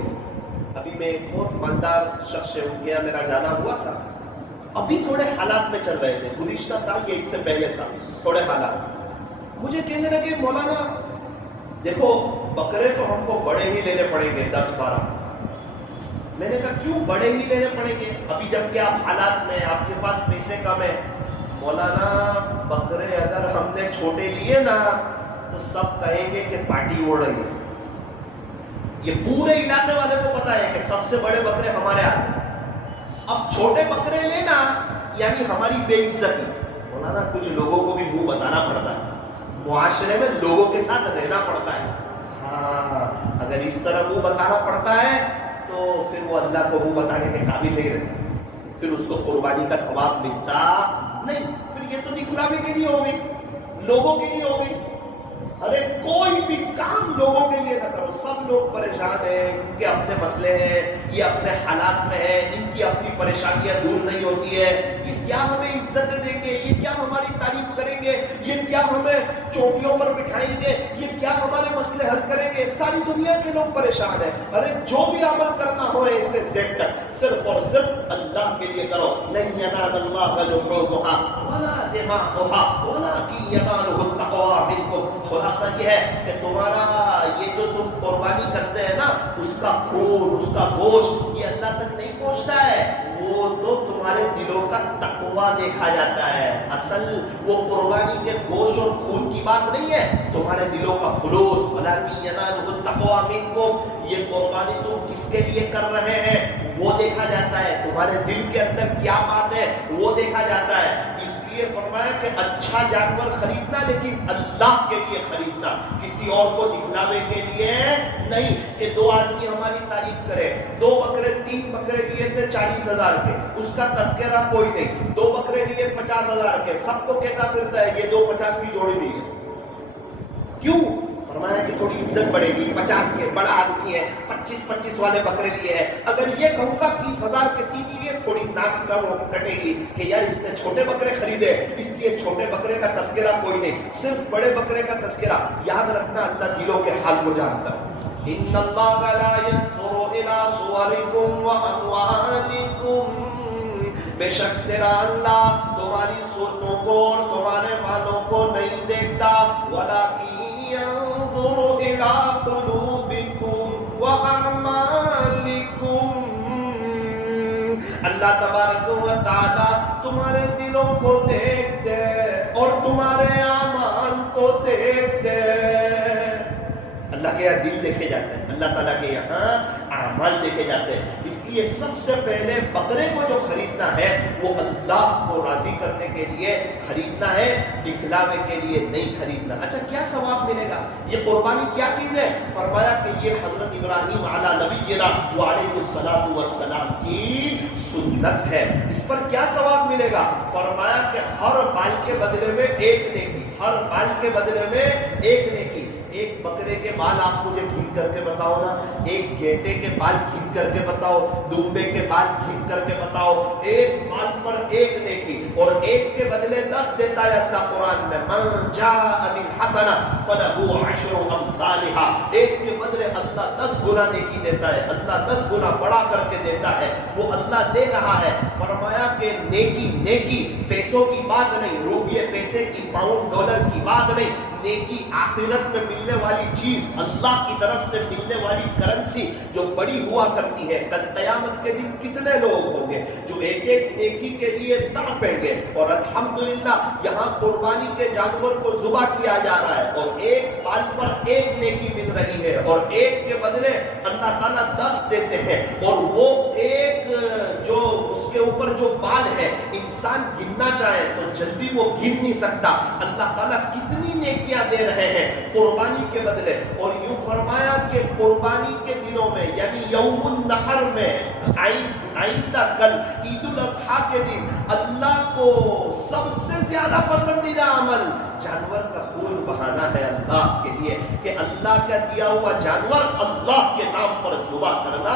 ابھی میں ایک اور مالدار شخص ہے، ان کے یہاں میرا جانا ہوا تھا. ابھی تھوڑے حالات میں چل رہے تھے، گزشتہ سال یا اس سے پہلے سال تھوڑے حالات. مجھے کہنے لگے مولانا دیکھو بکرے تو ہم کو بڑے ہی لینے پڑیں گے 10-12. میں نے کہا کیوں بڑے ہی لینے پڑیں گے ابھی جب کہ آپ حالات میں آپ کے پاس پیسے کم ہیں؟ مولانا بکرے اگر ہم نے چھوٹے لیے نا تو سب کہیں گے کہ پارٹی اڑ رہی ہے. یہ پورے علاقے والے کو پتا ہے کہ سب سے بڑے بکرے ہمارے آتے ہیں. اب چھوٹے بکرے لینا یعنی ہماری بے عزتی. مولانا کچھ لوگوں کو بھی منہ بتانا پڑتا ہے، معاشرے میں لوگوں کے ساتھ رہنا پڑتا ہے. ہاں اگر اس طرح منہ بتانا پڑتا ہے تو پھر وہ اللہ کو منہ بتانے کے قابل نہیں رہتا، پھر اس کو قربانی کا ثواب ملتا نہیں. پھر یہ تو دکھلاوے کے لیے ہو گئی، لوگوں کے لیے ہو گئی. ارے کوئی بھی کام لوگوں کے لیے نہ کرو. سب لوگ پریشان ہیں، ان کے اپنے مسئلے ہیں، یہ اپنے حالات میں ہیں، ان کی اپنی پریشانیاں دور نہیں ہوتی ہے. یہ کیا ہمیں عزتیں دیں گے؟ یہ کیا ہماری تعریف کریں گے؟ یہ کیا ہمیں چوٹیوں پر بٹھائیں گے؟ یہ کیا ہمارے مسئلے حل کریں گے؟ ساری دنیا کے لوگ پریشان ہیں. ارے جو بھی عمل کرنا ہو اے سے زیڈ تک صرف اور صرف اللہ کے لیے کرو. لن ینال اللہ لحومها ولا دماؤها ولکن ینالہ التقوی منکم. خلاصہ یہ ہے کہ تمہارا یہ جو تم قربانی کرتے ہیں نا، اس کا خون، اس کا گوشت یہ اللہ تک نہیں پہنچتا ہے. وہ تو تمہارے دلوں کا تقوی دیکھا جاتا ہے. اصل وہ قربانی کے گوشت اور خون کی بات نہیں ہے، تمہارے دلوں کا خلوص. ولکن ینالہ التقوی منکم. یہ قربانی تم کس کے لیے کر رہے ہیں وہ دیکھا جاتا ہے. تمہارے دل کے اندر کیا بات ہے وہ دیکھا جاتا ہے. اس لیے فرمایا کہ اچھا جانور خریدنا لیکن اللہ کے لیے خریدنا، کسی اور کو دکھلاوے کے لیے نہیں. کہ 2 آدمی ہماری تعریف کرے. 2 بکرے 3 بکرے لیے تھے 40,000 کے، اس کا تذکرہ کوئی نہیں. 2 بکرے لیے 50,000 کے، سب کو کہتا پھرتا ہے یہ 2 50 کی جوڑی نہیں ہے. کیوں؟ فرمایا کہ تھوڑی عزت بڑھے گی. 50 کے بڑا آدمی ہے، 25 والے بکرے لیے ہے. اگر یہ کہوں گا 30,000 کے 3 لیے، تھوڑی ناک کٹے گی کہ یار اس نے چھوٹے بکرے خریدے اس لیے چھوٹے بکرے کا تذکرہ کوئی نہیں، صرف بڑے بکرے کا تذکرہ. یاد رکھنا اللہ دلوں کے حال کو جانتا ہے. ان اللہ لا ينظر الى صوركم واموالكم. بے شک تیرا اللہ تمہاری صورتوں کو اور تمہارے مالوں کو نہیں دیکھتا. ولکن ينظر الى قلوبكم واعمالكم. اللہ تبارک و تعالی تمہارے دلوں کو دیکھتے اور تمہارے اعمال کو دیکھتے. اللہ کے یہاں دل دیکھے جاتے ہیں، اللہ تعالیٰ کے یہاں اعمال دیکھے جاتے ہیں. اس لیے سب سے پہلے بکرے کو جو خریدنا ہے وہ اللہ کو راضی کرنے کے لیے خریدنا ہے، دکھلاوے کے لیے نہیں خریدنا. اچھا کیا ثواب ملے گا؟ یہ قربانی کیا چیز ہے؟ فرمایا کہ یہ حضرت ابراہیم علی نبینا وعلیہ الصلوۃ والسلام کی سنت ہے. اس پر کیا ثواب ملے گا؟ فرمایا کہ ہر بال کے بدلے میں 1 نیکی، ہر بال کے بدلے میں 1 نیکی. ایک بکرے کے بال آپ مجھے گھین کر کے بتاؤ نا، ایک گھیٹے کے بال گھین کر کے بتاؤ، دمبے کے بال گھین کر کے بتاؤ. ایک بال پر 1 نیکی اور 1 کے بدلے 10 دیتا ہے اللہ قرآن میں. من جاء بالحسنہ فلہ 10 امثالها. 1 کے بدلے اللہ 10 گنا نیکی دیتا ہے، اللہ 10 گنا بڑا کر کے دیتا ہے. وہ اللہ دے رہا ہے. فرمایا کہ نیکی پیسوں کی بات نہیں، روپیے پیسے کی، پاؤنڈ ڈالر کی بات نہیں. نیکی آخرت میں ملنے والی چیز، اللہ کی طرف سے ملنے والی کرنسی جو بڑی ہوا کرتی ہے. کل قیامت کے دن کتنے لوگ ہوں گے جو ایک نیکی کے لیے تڑپیں گے. اور الحمدللہ یہاں قربانی کے جانور کو ذبح کیا جا رہا ہے اور 1 بال پر 1 نیکی مل رہی ہے اور 1 کے بدلے اللہ تعالیٰ 10 دیتے ہیں. اور وہ 1 جو اس کے اوپر جو بال ہے انسان گننا چاہے تو جلدی وہ گن نہیں سکتا. اللہ تعالیٰ کتنی نیکی دے رہے ہیں قربانی کے بدلے. اور یوں فرمایا کہ قربانی کے دنوں میں یعنی یوم النحر میں آئندہ کل عید الاضحیٰ کے دن اللہ کو سب سے زیادہ پسندیدہ عمل جانور کا خون بہانا ہے اللہ کے لیے. کہ اللہ کا دیا ہوا جانور اللہ کے نام پر ذبح کرنا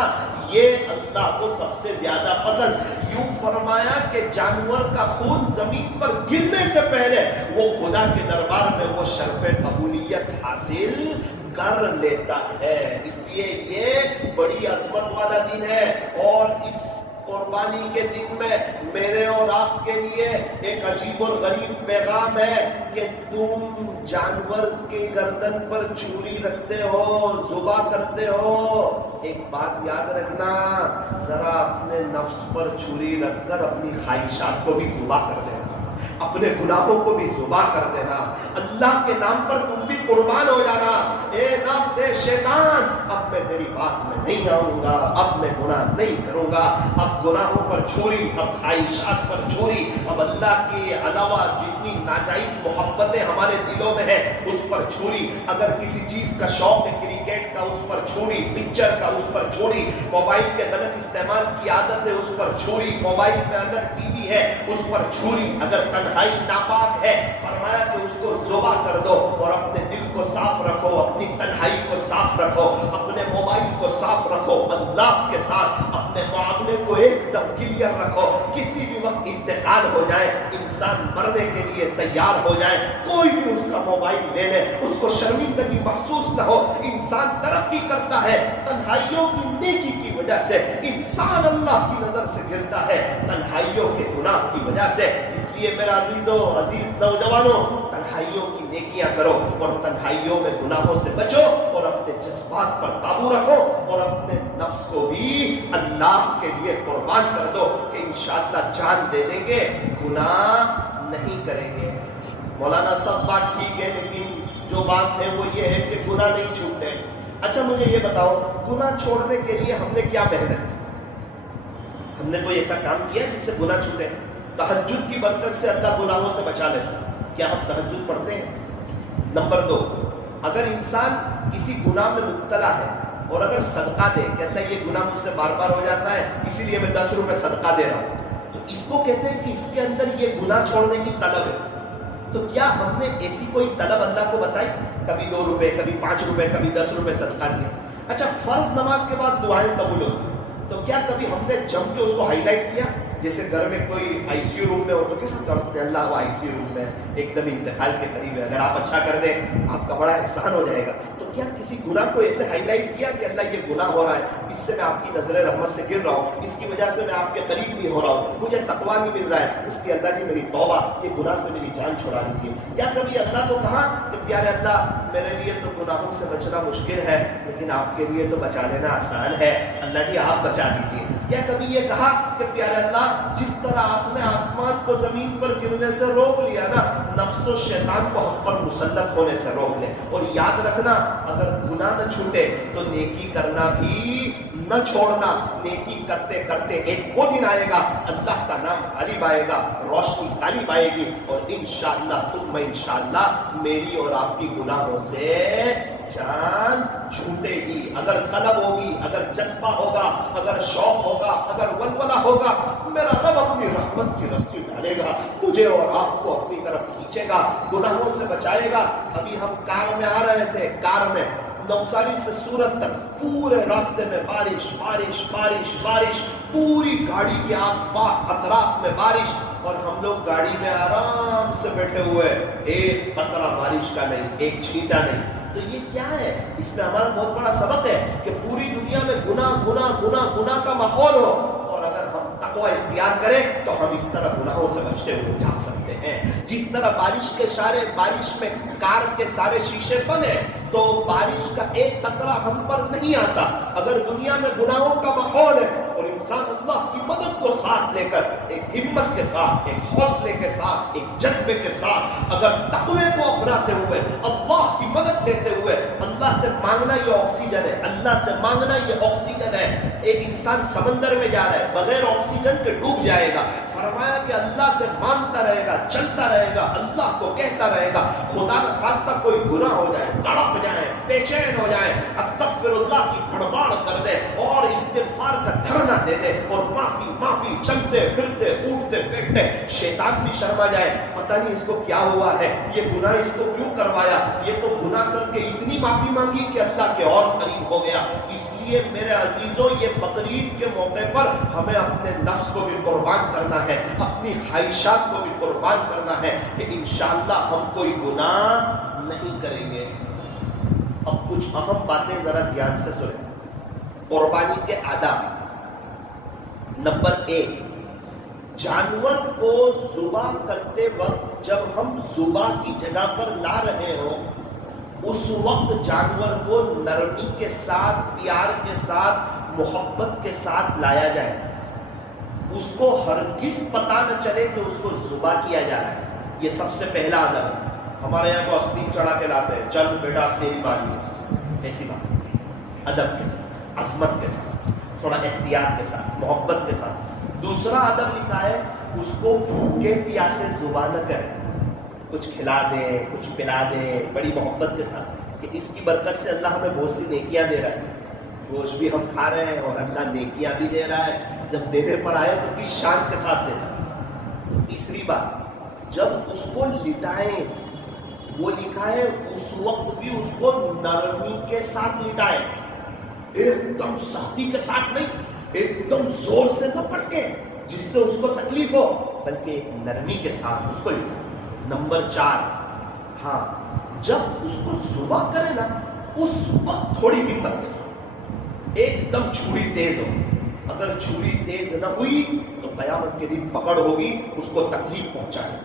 یہ اللہ کو سب سے زیادہ پسند. یوں فرمایا کہ جانور کا خون زمین پر گرنے سے پہلے وہ خدا کے دربار میں وہ شرف قبولیت حاصل کر لیتا ہے. اس لیے یہ بڑی عظمت والا دن ہے، اور اس قربانی کے دن میں میرے اور آپ کے لیے ایک عجیب اور غریب پیغام ہے کہ تم جانور کی گردن پر چھری رکھتے ہو، ذبح کرتے ہو. ایک بات یاد رکھنا، ذرا اپنے نفس پر چھری رکھ کر اپنی خواہشات کو بھی ذبح کر دینا، اپنے گناہوں کو بھی ذبح کر دینا. اللہ کے نام پر تم بھی قربان ہو جانا. اے نفس، اے شیطان، اب میں تیری بات میں نہیں آؤں گا، اب میں گناہ نہیں کروں گا. اب گناہوں پر چھری، اب خواہشات پر چھری، اب اللہ کے علاوہ جتنی ناجائز محبتیں ہمارے دلوں میں ہیں اس پر چھری. اگر کسی چیز کا شوق ہے کرکٹ کا، اس پر چھری، پکچر کا اس پر چھری، موبائل کے غلط استعمال کی عادت ہے اس پر چھری، موبائل پہ اگر ٹی وی ہے اس پر چھری. اگر تنہائی ناپاک ہے، فرمایا کہ اس کو ذبح کر دو اور اپنے دل کو صاف رکھو، اپنی تنہائی کو صاف رکھو، اپنے موبائل کو صاف رکھو، اللہ کے ساتھ اپنے معاملے کو ایک دم کلیئر رکھو. کسی بھی وقت انتقال ہو جائے، انسان مرنے کے لیے تیار ہو جائے، کوئی بھی اس کا موبائل لے لے، اس کو شرمندگی محسوس نہ ہو. انسان ترقی کرتا ہے تنہائیوں کی نیکی کی وجہ سے، انسان اللہ کی نظر سے گرتا ہے تنہائیوں کے گناہ کی وجہ سے. اس لیے میرا عزیزوں، عزیز نوجوانوں، تنہائیوں کی نیکیاں کرو اور تنہائیوں میں گناہوں سے بچو، اور اپنے جذبات پر قابو رکھو، اور اپنے نفس کو بھی اللہ کے لیے قربان کر دو کہ انشاءاللہ جان دے دیں گے، گناہ نہیں کریں گے. مولانا صاحب بات ٹھیک ہے، لیکن جو بات ہے وہ یہ ہے کہ گناہ نہیں چھوٹتے. اچھا مجھے یہ بتاؤ، گناہ چھوڑنے کے لیے ہم نے کیا محنت کی؟ ہم نے کوئی ایسا کام کیا جس سے گناہ چھوٹے؟ تہجد کی برکت سے اللہ گناہوں سے بچا لیتا. کیا ہم تہجد پڑھتے ہیں؟ نمبر 2، اگر انسان کسی گناہ میں مبتلا ہے اور اگر صدقہ دے، کہتا ہے یہ گناہ مجھ سے بار بار ہو جاتا ہے اسی لیے میں 10 روپے صدقہ دے رہا ہوں، تو اس کو کہتے ہیں کہ اس کے اندر یہ گناہ چھوڑنے کی طلب ہے. تو کیا ہم نے ایسی کوئی طلب اللہ کو بتائی؟ کبھی 2 روپے، کبھی 5 روپے، کبھی 10 روپے صدقہ دیا. اچھا فرض نماز کے بعد دعائیں قبول ہوتی ہیں، تو کیا کبھی ہم نے جم کے اس کو ہائی لائٹ کیا؟ جیسے گھر میں کوئی آئی سی یو روم میں ہو تو کس طرح کرتے ہیں، اللہ وہ آئی سی یو روم میں ایک دم انتقال کے قریب ہے، اگر آپ اچھا کر دیں آپ کا بڑا احسان ہو جائے گا. تو کیا کسی گناہ کو ایسے ہائی لائٹ کیا کہ اللہ یہ گناہ ہو رہا ہے، اس سے میں آپ کی نظر رحمت سے گر رہا ہوں، اس کی وجہ سے میں آپ کے قریب نہیں ہو رہا ہوں، مجھے تقویٰ نہیں مل رہا ہے، اس لیے اللہ کی میری توبہ، یہ گناہ سے میری جان چھڑا دیجیے. کیا کبھی اللہ کو کہا کہ پیارے اللہ میرے لیے تو گناہوں سے بچنا مشکل ہے لیکن آپ کے لیے تو بچا لینا آسان ہے، اللہ جی آپ بچا دیجیے. کیا کبھی یہ کہا کہ پیارے اللہ جس طرح آپ نے آسمان کو زمین پر گرنے سے روک لیا نا، نفس و شیطان کو حق پر مسلط ہونے سے روک لے. اور یاد رکھنا اگر گناہ نہ چھوٹے تو نیکی کرنا بھی نہ چھوڑنا. نیکی کرتے کرتے ایک وہ دن آئے گا اللہ کا نام غالب آئے گا، روشنی غالب آئے گی، اور انشاءاللہ ثم انشاءاللہ میری اور آپ کی گناہوں سے جان چھوٹے گی. اگر طلب ہوگی، اگر جذبہ ہوگا، اگر شوق ہوگا، اگر ولولہ ہوگا، میرا رب اپنی رحمت کی رسی ڈالے گا، مجھے اور آپ کو اپنی طرف کھینچے گا، گناہوں سے بچائے گا. ابھی ہم کار میں آ رہے تھے، کار میں نوساری سے سورت تک پورے راستے میں بارش بارش بارش بارش، پوری گاڑی کے آس پاس اطراف میں بارش، اور ہم لوگ گاڑی میں آرام سے بیٹھے ہوئے، ایک قطرہ بارش کا نہیں، ایک چھینٹا نہیں. تو یہ کیا ہے؟ اس میں ہمارا بہت بڑا سبق ہے کہ پوری دنیا میں گناہ گناہ گناہ گناہ کا ماحول ہو، اور اگر ہم تقوی اختیار کریں تو ہم اس طرح گناہوں سے بچتے ہوئے جا سکتے ہیں. جس طرح بارش میں کار کے سارے شیشے بند ہیں تو بارش کا ایک قطرہ ہم پر نہیں آتا. اگر دنیا میں گناہوں کا ماحول ہے اور انسان اللہ کی مدد کو ساتھ لے کر ایک ہمت کے ساتھ، ایک حوصلے کے ساتھ، ایک جذبے کے ساتھ اگر تقوی کو اپناتے ہوئے، اللہ کی مدد لیتے ہوئے، اللہ سے مانگنا یہ آکسیجن ہے، اللہ سے مانگنا یہ آکسیجن ہے. ایک انسان سمندر میں جا رہا ہے، بغیر آکسیجن کے ڈوب جائے گا. فرمایا کہ اللہ سے مانگتا رہے گا، چلتا رہے گا، اللہ کو کہتا رہے گا. خدا کا خواستہ کوئی گناہ ہو جائے، تڑپ جائے، بے چین ہو جائے، استغفر اللہ کی بھڑباڑ کر دے اور استغفار کا دھرنا دے دے اور معافی معافی، چلتے پھرتے اٹھتے بیٹھتے. شیطان بھی شرما جائے، پتہ نہیں اس کو کیا ہوا ہے، یہ گناہ اس کو کیوں کروایا، یہ تو گناہ کر کے اتنی معافی مانگی کہ اللہ کے اور قریب ہو گیا. اس لیے میرے عزیزوں یہ بقرعید کے موقع پر ہمیں اپنے نفس کو بھی قربان کرنا ہے، اپنی خواہشات کو بھی قربان کرنا ہے کہ انشاءاللہ ہم کوئی گناہ نہیں کریں گے. اب کچھ اہم باتیں ذرا دھیان سے سنیں. قربانی کے آداب. نمبر 1، جانور کو ذبح کرتے وقت جب ہم ذبح کی جگہ پر لا رہے ہوں اس وقت جانور کو نرمی کے ساتھ، پیار کے ساتھ، محبت کے ساتھ لایا جائے. اس کو ہرگز پتہ نہ چلے کہ اس کو ذبح کیا جا رہا ہے. یہ سب سے پہلا ادب ہے. ہمارے یہاں کو آستین چڑھا کے لاتے ہیں، چل بیٹا تیری باری ہے. ایسی بات نہیں. ادب کے ساتھ، عظمت کے ساتھ، تھوڑا احتیاط کے ساتھ، محبت کے ساتھ. دوسرا ادب لکھا ہے اس کو بھوکے پیاسے ذبح نہ کرے. کچھ کھلا دے، کچھ پلا دے بڑی محبت کے ساتھ کہ اس کی برکت سے اللہ ہمیں بہت سی نیکیاں دے رہا ہے. گوشت بھی ہم کھا رہے ہیں اور اللہ نیکیاں بھی دے رہا ہے. جب دینے پر آئے تو کس شان کے ساتھ دینا. تیسری بات، جب اس کو لٹائیں وہ لکھا ہے اس وقت بھی اس کو نرمی کے ساتھ لٹائیں. ایک دم سختی کے ساتھ نہیں، ایک دم زور سے نہ پٹکے جس سے اس کو تکلیف ہو، بلکہ ایک نرمی کے ساتھ اس کو لٹائیں. نمبر 4، ہاں جب اس کو ذبح کرے نا اس وقت تھوڑی ہمت کے ساتھ. ایک دم چھری تیز ہو. اگر چھری تیز نہ ہوئی تو قیامت کے دن پکڑ ہوگی، اس کو تکلیف پہنچائے.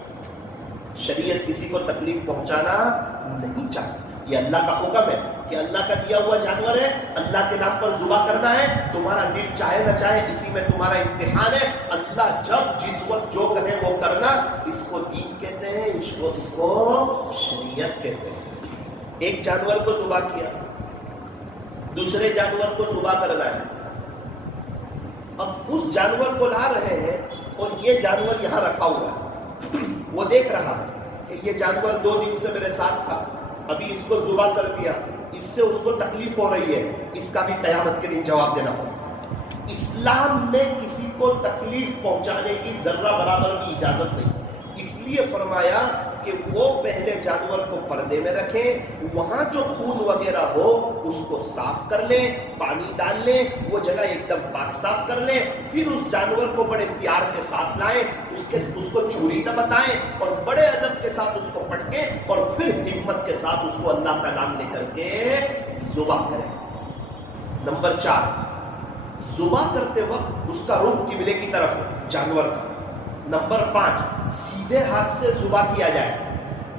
شریعت کسی کو تکلیف پہنچانا نہیں چاہتی. یہ اللہ کا حکم ہے کہ اللہ کا دیا ہوا جانور ہے، اللہ کے نام پر ذبح کرنا ہے. تمہارا دل چاہے نہ چاہے، اسی میں تمہارا امتحان ہے. اللہ جب جس وقت جو کہے وہ کرنا. اس کو دین کہتے ہیں، اس کو شریعت کہتے ہیں. ایک جانور کو ذبح کیا، دوسرے جانور کو ذبح کرنا ہے. اب اس جانور کو لا رہے ہیں اور یہ جانور یہاں رکھا ہوا ہے. وہ دیکھ رہا ہے کہ یہ جانور 2 دن سے میرے ساتھ تھا، ابھی اس کو ذبح کر دیا، اس سے اس کو تکلیف ہو رہی ہے. اس کا بھی قیامت کے دن جواب دینا ہوگا. اسلام میں کسی کو تکلیف پہنچانے کی ذرہ برابر بھی اجازت نہیں. اس لیے فرمایا کہ وہ پہلے جانور کو پردے میں رکھیں، وہاں جو خون وغیرہ ہو اس کو صاف کر لیں، پانی ڈال لیں، وہ جگہ ایک دم پاک صاف کر لیں. پھر اس جانور کو بڑے پیار کے ساتھ لائیں، اس کو چھری نہ بتائیں اور بڑے ادب کے ساتھ اس کو پٹکیں اور پھر ہمت کے ساتھ اس کو اللہ کا نام لے کر کے ذبح کریں. نمبر 4، ذبح کرتے وقت اس کا رخ قبلے کی طرف ہے جانور کا. نمبر 5، سیدھے ہاتھ سے ذبح کیا جائے.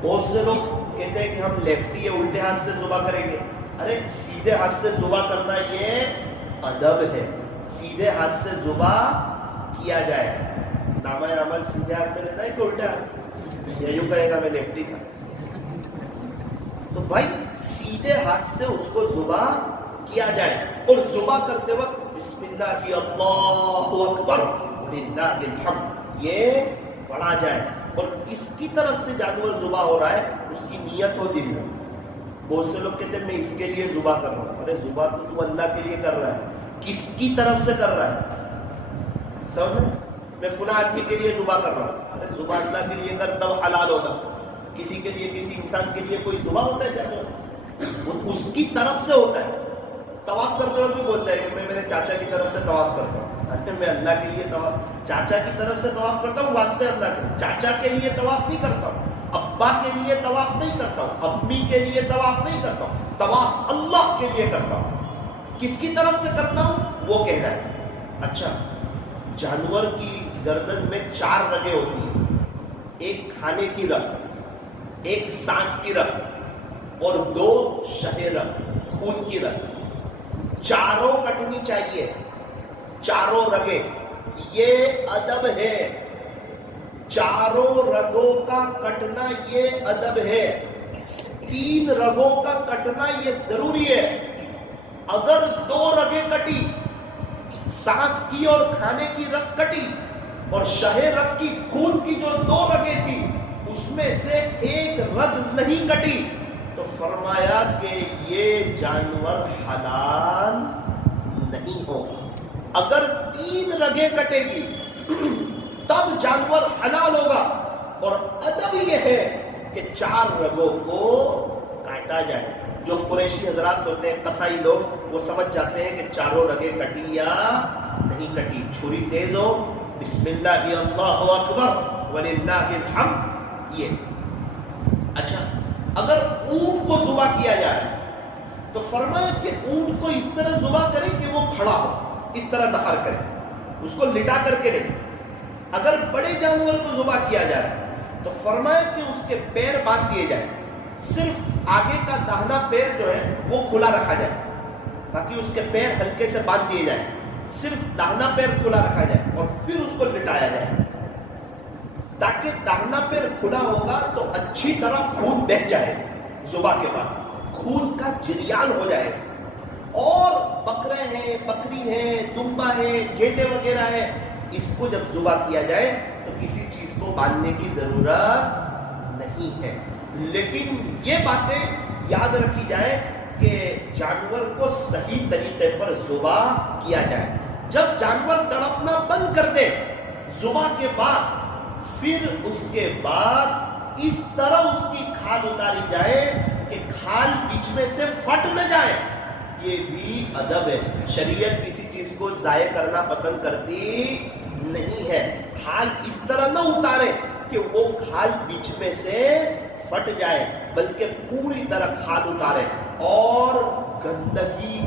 بہت سے لوگ کہتے ہیں کہ ہم لیفٹی یا الٹے ہاتھ سے ذبح کریں گے. ارے سیدھے ہاتھ سے ذبح کرنا یہ ادب ہے. سیدھے ہاتھ سے ذبح کیا جائے. نامہ عمل سیدھے ہاتھ میں لینا ہے کہ الٹے ہاتھ؟ یا یوں کہے گا میں لیفٹی تھا. تو بھائی سیدھے ہاتھ سے اس کو ذبح کیا جائے اور ذبح کرتے وقت بسم اللہ کی اللہ اکبر وللہ الحمد یہ پڑھا جائے. اور کس کی طرف سے جانور ذبح ہو رہا ہے اس کی نیت ہو دل میں. بہت سے لوگ کہتے ہیں میں اس کے لیے ذبح کر رہا ہوں. ارے ذبح تو اللہ کے لیے کر رہا ہے، کس کی طرف سے کر رہا ہے؟ سمجھ میں فلاں آدمی کے لیے ذبح کر رہا ہوں. ارے ذبح اللہ کے لیے کر تب حلال ہوگا. کسی کے لیے، کسی انسان کے لیے کوئی ذبح ہوتا ہے جانور؟ وہ اس کی طرف سے ہوتا ہے. طواف کرتے وقت بھی بولتا ہے کہ میں میرے چاچا کی طرف سے طواف کرتا ہوں. میں اللہ کے لیے طواف، چاچا کی طرف سے طواف کرتا ہوں واسطے اللہ کے. چاچا کے لیے طواف نہیں کرتا ہوں، ابا کے لیے طواف نہیں کرتا ہوں، امی کے لیے طواف نہیں کرتا ہوں. طواف اللہ کے لیے کرتا ہوں. کس کی طرف سے کرتا ہوں وہ کہنا ہے. اچھا، جانور کی گردن میں 4 رگیں ہوتی ہیں. ایک کھانے کی رگ، ایک سانس کی رگ اور 2 شہ رگ، خون کی رگ. چاروں کٹنی چاہیے، چاروں رگیں. یہ ادب ہے. چاروں رگوں کا کٹنا یہ ادب ہے. 3 رگوں کا کٹنا یہ ضروری ہے. اگر 2 رگیں کٹی، سانس کی اور کھانے کی رگ کٹی اور شہ رگ کی خون کی جو 2 رگیں تھی اس میں سے ایک رگ نہیں کٹی تو فرمایا کہ یہ جانور حلال نہیں ہوگا. اگر 3 رگیں کٹے گی تب جانور حلال ہوگا. اور ادب یہ ہے کہ 4 رگوں کو کاٹا جائے. جو قریشی حضرات ہوتے ہیں، قصائی لوگ، وہ سمجھ جاتے ہیں کہ 4 رگیں کٹی یا نہیں کٹی. چھری تیز ہو، بسم اللہ اللہ اکبر وللہ الحمد یہ. اچھا، اگر اونٹ کو ذبح کیا جائے تو فرمایا کہ اونٹ کو اس طرح ذبح کرے کہ وہ کھڑا ہو، اس طرح نہر کرے، اس کو لٹا کر کے نہیں۔ اگر بڑے جانور کو ذبح کیا جائے تو فرمایا کہ اس کے پیر باندھ دیے جائیں، صرف آگے کا داہنا پیر جو ہے وہ کھلا رکھا جائے، تاکہ اس کے پیر ہلکے سے باندھ دیے جائیں، صرف داہنا پیر کھلا رکھا جائے اور پھر اس کو لٹایا جائے، تاکہ داہنا پیر کھلا ہوگا تو اچھی طرح خون بہہ جائے، ذبح کے بعد خون کا جریان ہو جائے۔ اور بکرے ہیں، بکری ہیں، دمبا ہے، گھیٹے وغیرہ ہے، اس کو جب ذبح کیا جائے تو کسی چیز کو باندھنے کی ضرورت نہیں ہے۔ لیکن یہ باتیں یاد رکھی جائے کہ جانور کو صحیح طریقے پر ذبح کیا جائے۔ جب جانور تڑپنا بند کر دے ذبح کے بعد، پھر اس کے بعد اس طرح اس کی کھال اتاری جائے کہ کھال بیچ میں سے پھٹ نہ جائے۔ یہ بھی ادب ہے، شریعت کسی چیز کو ضائع کرنا پسند کرتی نہیں ہے۔ کھال اس طرح نہ اتارے کہ وہ کھال بیچ میں سے پھٹ جائے، بلکہ پوری طرح کھال اتارے، اور گندگی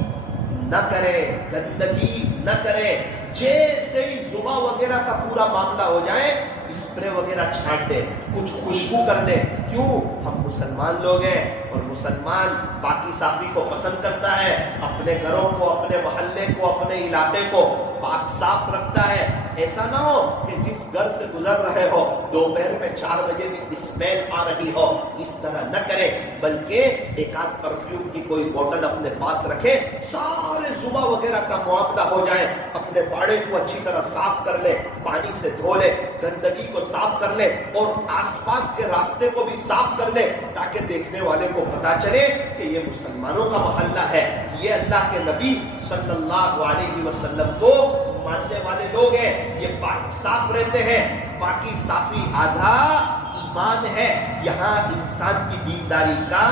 نہ کرے، گندگی نہ کرے۔ جیسے ہی ذبح وغیرہ کا پورا معاملہ ہو جائے، اسپرے وغیرہ چھانٹ دے، کچھ خوشبو کر دے۔ کیوں؟ ہم مسلمان لوگ ہیں، اور مسلمان پاکی صافی کو پسند کرتا ہے، اپنے گھروں کو، اپنے محلے کو، اپنے علاقے کو پاک صاف رکھتا ہے۔ ایسا نہ ہو کہ جس گھر سے گزر رہے ہو دوپہر میں 4 بجے بھی اسمیل آ رہی ہو، اس طرح نہ کرے، بلکہ ایک آدھ پرفیوم کی کوئی بوتل اپنے پاس رکھے، سارے ذبح وغیرہ کا معاملہ ہو جائے، اپنے باڑے کو اچھی طرح صاف کر لے، پانی سے دھو لے، گندگی کو صاف کر لے، اور آس پاس کے راستے کو بھی صاف کر لے، تاکہ دیکھنے والے کو پتا چلے کہ یہ مسلمانوں کا محلہ ہے، یہ اللہ کے نبی صلی اللہ علیہ وسلم کو ماننے والے لوگ ہیں، یہ پاک صاف رہتے ہیں۔ پاکی صافی آدھا ایمان ہے۔ یہاں انسان کی دینداری کا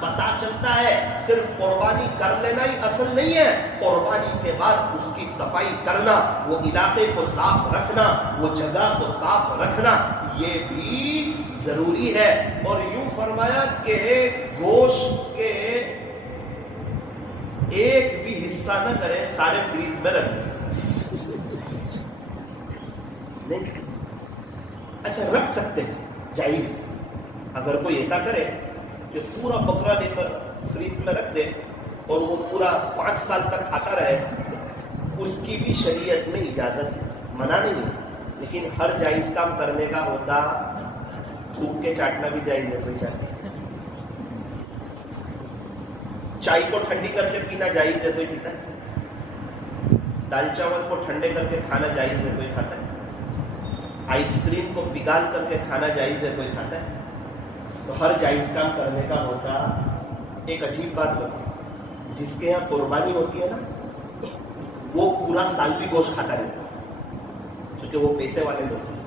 پتہ چلتا ہے۔ صرف قربانی کر لینا ہی اصل نہیں ہے، قربانی کے بعد اس کی صفائی کرنا، وہ علاقے کو صاف رکھنا، وہ جگہ کو صاف رکھنا، یہ بھی ضروری ہے۔ اور یوں فرمایا کہ گوشت کے ایک بھی حصہ نہ کرے، سارے فریز میں رکھ دیں۔ نہیں، اچھا رکھ سکتے ہیں، جائز۔ اگر کوئی ایسا کرے کہ پورا بکرا لے کر فریز میں رکھ دے اور وہ پورا 5 سال تک کھاتا رہے، اس کی بھی شریعت میں اجازت ہے، منع نہیں ہے۔ لیکن ہر جائز کام کرنے کا ہوتا، تھوک کے چاٹنا بھی جائز ہے، کوئی چاہتا ہے۔ چائے کو ٹھنڈی کر کے پینا جائز ہے، کوئی پیتا ہے۔ دال چاول کو ٹھنڈے کر کے کھانا جائز ہے، کوئی کھاتا ہے۔ آئس کریم کو پگھال کر کے کھانا جائز ہے، کوئی کھاتا ہے۔ تو ہر جائز کام کرنے کا ہوتا۔ ایک عجیب بات بتا، جس کے یہاں قربانی ہوتی ہے نا، وہ پورا سال بھی گوشت کھاتا رہتا ہے، کیونکہ وہ پیسے والے لوگ ہیں،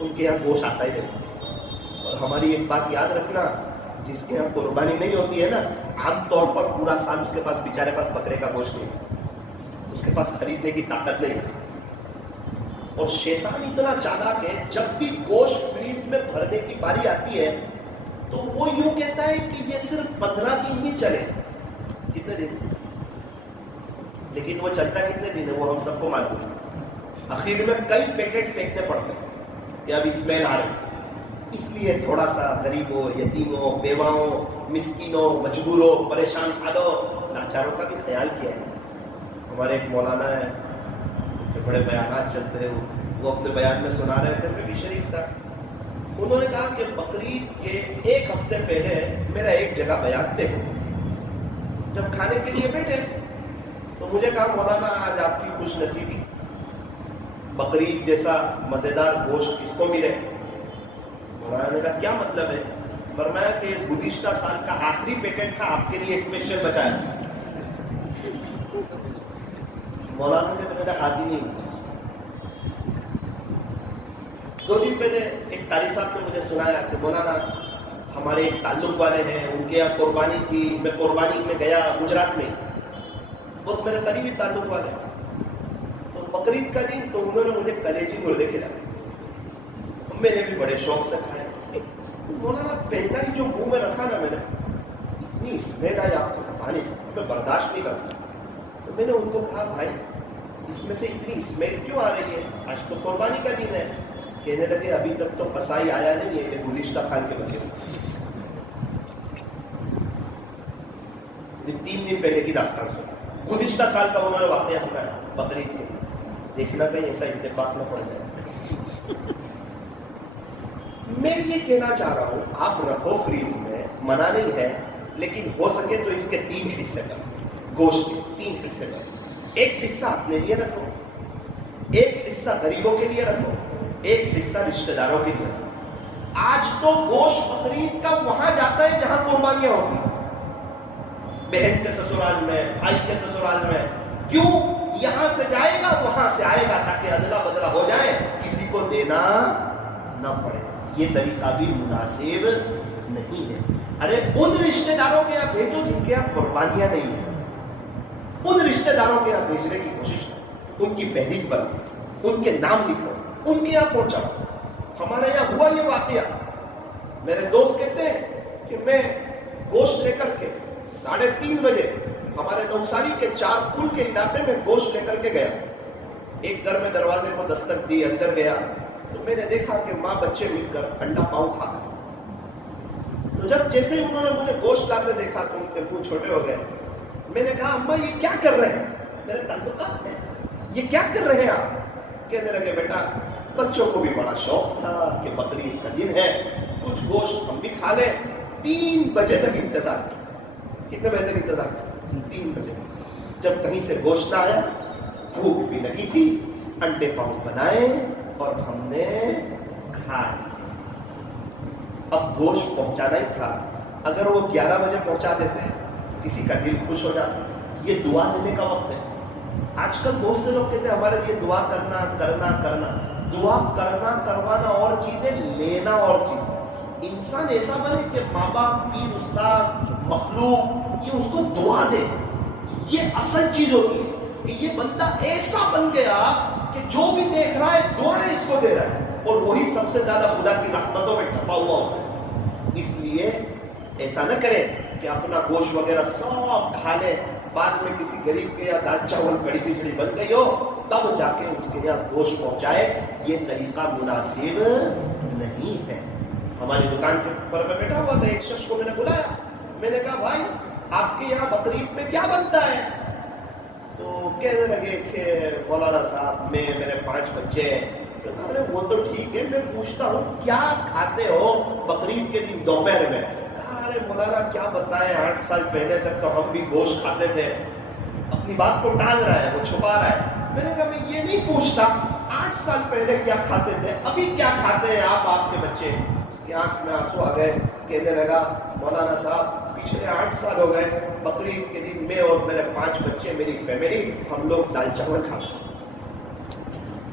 ان کے یہاں گوشت آتا ہی رہتا ہے۔ اور ہماری ایک بات یاد رکھنا، جس کے یہاں قربانی نہیں ہوتی ہے نا، عام طور پر پورا سال اس کے پاس بیچارے پاس بکرے کا گوشت نہیں، اس کے پاس خریدنے کی طاقت نہیں ہے۔ اور شیطان اتنا چالاک ہے، جب بھی گوشت فریز میں بھرنے کی باری آتی ہے تو وہ یوں کہتا ہے کہ یہ صرف 15 دن ہی چلے۔ کتنے دن؟ لیکن وہ چلتا کتنے دن ہے وہ ہم سب کو معلوم ہے۔ آخر میں کئی پیکٹ پھینکنے پڑتے ہیں کہ اب اسمیل آ رہی، اس لیے تھوڑا سا غریبوں، یتیموں، بیواؤں، مسکینوں، مجبوروں، پریشان حالوں، لاچاروں کا بھی خیال کیا ہے۔ ہمارے ایک مولانا ہے، بڑے بیانات چلتے ہیں، وہ اپنے بیان میں سنا رہے تھے، میں بھی شریک تھا۔ انہوں نے کہا کہ بقرعید کے 1 ہفتے پہلے میرا ایک جگہ بیان تھے، جب کھانے کے لیے بیٹھے تو مجھے کہا مولانا آج آپ کی خوش نصیبی، بقرعید جیسا مزیدار گوشت کس کو ملے؟ مولانا نے کہا کیا مطلب ہے؟ فرمایا کہ گزشتہ سال کا آخری پیکٹ تھا، آپ کے لیے اسپیشل بچایا۔ مولانا نے تو میرا ہاتھ ہی نہیں۔ 2 دن پہلے ایک قاری صاحب نے مجھے سنایا کہ مولانا ہمارے ایک تعلق والے ہیں، ان کے یہاں قربانی تھی، میں قربانی میں گیا گجرات میں، اور میرے قریبی تعلق والے، تو بقرعید کا دن تو انہوں نے مجھے کلیجی مردے کھلائے، میں نے بھی بڑے شوق سے کھایا۔ مولانا پہلا ہی جو منہ میں رکھا نا میں نے، اتنی اسمیل آئی آپ کو بتا کھا نہیں سکتا, میں برداشت نہیں کر سکتا. تو میں نے ان کو کہا بھائی اس میں سے اتنی اسمیل کیوں آ رہی ہے, آج تو قربانی کا دن ہے. کہنے لگے ابھی تک تو قصائی آیا نہیں ہے, یہ گزشتہ سال کے بچے, 3 دن پہلے کی داستان سنا, گزشتہ سال کا انہوں نے واقعہ سنا ہے بقرعید کے. دیکھنا کہیں ایسا اتفاق نہ پڑ جائے. میں یہ کہنا چاہ رہا ہوں آپ رکھو فریز میں, منع نہیں ہے, لیکن ہو سکے تو اس کے 3 حصے کرو, گوشت کے 3 حصے کرو. ایک حصہ اپنے لیے رکھو, ایک حصہ غریبوں کے لیے رکھو, ایک حصہ رشتہ داروں کے لیے. آج تو گوشت بقرعید کا وہاں جاتا ہے جہاں قربانیاں ہوتی ہیں, بہن کے سسرال میں, بھائی کے سسرال میں. کیوں؟ یہاں سے جائے گا وہاں سے آئے گا تاکہ ادلا بدلا ہو جائے, کسی کو دینا نہ پڑے. یہ طریقہ بھی مناسب نہیں ہے. ارے ان رشتہ داروں کے یہاں بھیجو جن کے یہاں قربانیاں نہیں ہیں, ان رشتہ داروں کے یہاں بھیجنے کی کوشش کرو, ان کی فہرست بناؤ, ان کے نام لکھو, ان کے یہاں پہنچاؤ. ہمارے یہاں ہوا یہ واقعہ, میرے دوست کہتے ہیں کہ میں گوشت لے کر کے 3:30 بجے ہمارے نوساری کے 4 پل کے علاقے میں گوشت لے کر کے گیا. ایک گھر میں دروازے کو دستک دی, اندر گیا تو میں نے دیکھا کہ ماں بچے مل کر انڈا پاؤ کھا رہے. تو جب جیسے ہی انہوں نے مجھے گوشت لاتے دیکھا تو ان کے منہ چھوٹے ہو گئے. میں نے کہا اماں یہ کیا کر رہے ہیں, میرے تعلقات تھے, یہ کیا کر رہے ہیں آپ؟ کہنے لگے بیٹا بچوں کو بھی بڑا شوق تھا کہ بقرعید کا دن ہے, کچھ گوشت ہم بھی کھا لیں. 3 بجے تک انتظار کیا. کتنے بجے تک انتظار کیا؟ 3 بجے. جب کہیں سے گوشت نہ آیا, بھوک بھی لگی تھی, انڈے پاؤ بنائے اور ہم نے کھا لیے. اب گوشت پہنچانا ہی تھا, اگر وہ 11 بجے پہنچا دیتے ہیں کسی کا دل خوش ہو جاتا. یہ دعا لینے کا وقت ہے. آج کل بہت سے لوگ کہتے ہیں ہمارے لیے دعا کرنا کرنا کرنا. دعا کرنا کروانا اور چیزیں, لینا اور چیزیں. انسان ایسا بنے کہ ماں باپ, پیر, استاد, مخلوق یہ اس کو دعا دے. یہ اصل چیز ہوتی ہے کہ یہ بندہ ایسا بن گیا کہ جو بھی دیکھ رہا ہے دعائیں اس کو دے رہا ہے, اور وہی سب سے زیادہ خدا کی رحمتوں میں ڈھپا ہوا ہوتا ہے. اس لیے ایسا نہ کریں کہ اپنا گوشت وغیرہ سب کھا لیں, بعد میں کسی غریب کے یا دال چاول کڑی کھچڑی بن گئی ہو تب جا کے اس کے یہاں گوشت پہنچائے. یہ طریقہ مناسب نہیں ہے. ہماری دکان کے اوپر میں بیٹھا ہوا تھا, ایک شخص کو میں نے بلایا. میں نے کہا بھائی آپ کے یہاں بقرعید میں کیا بنتا ہے؟ تو کہنے لگے کہ مولانا صاحب میرے 5 بچے ہیں. ارے وہ تو ٹھیک ہے, میں پوچھتا ہوں کیا کھاتے ہو بقرعید کے دن دوپہر میں؟ ارے مولانا کیا بتائیں, 8 سال پہلے تک تو ہم بھی گوشت کھاتے تھے. اپنی بات کو ٹال رہا ہے, وہ چھپا رہا ہے. میں نے کہا میں یہ نہیں پوچھتا 8 سال پہلے کیا کھاتے تھے, ابھی کیا کھاتے ہیں آپ کے بچے. اس کی آنکھ میں آنسو آ گئے. کہنے لگا مولانا صاحب پچھلے 8 سال ہو گئے, بقرعید کے دن میں اور میرے 5 بچے, میری فیملی, ہم لوگ دال چاول کھاتے ہیں.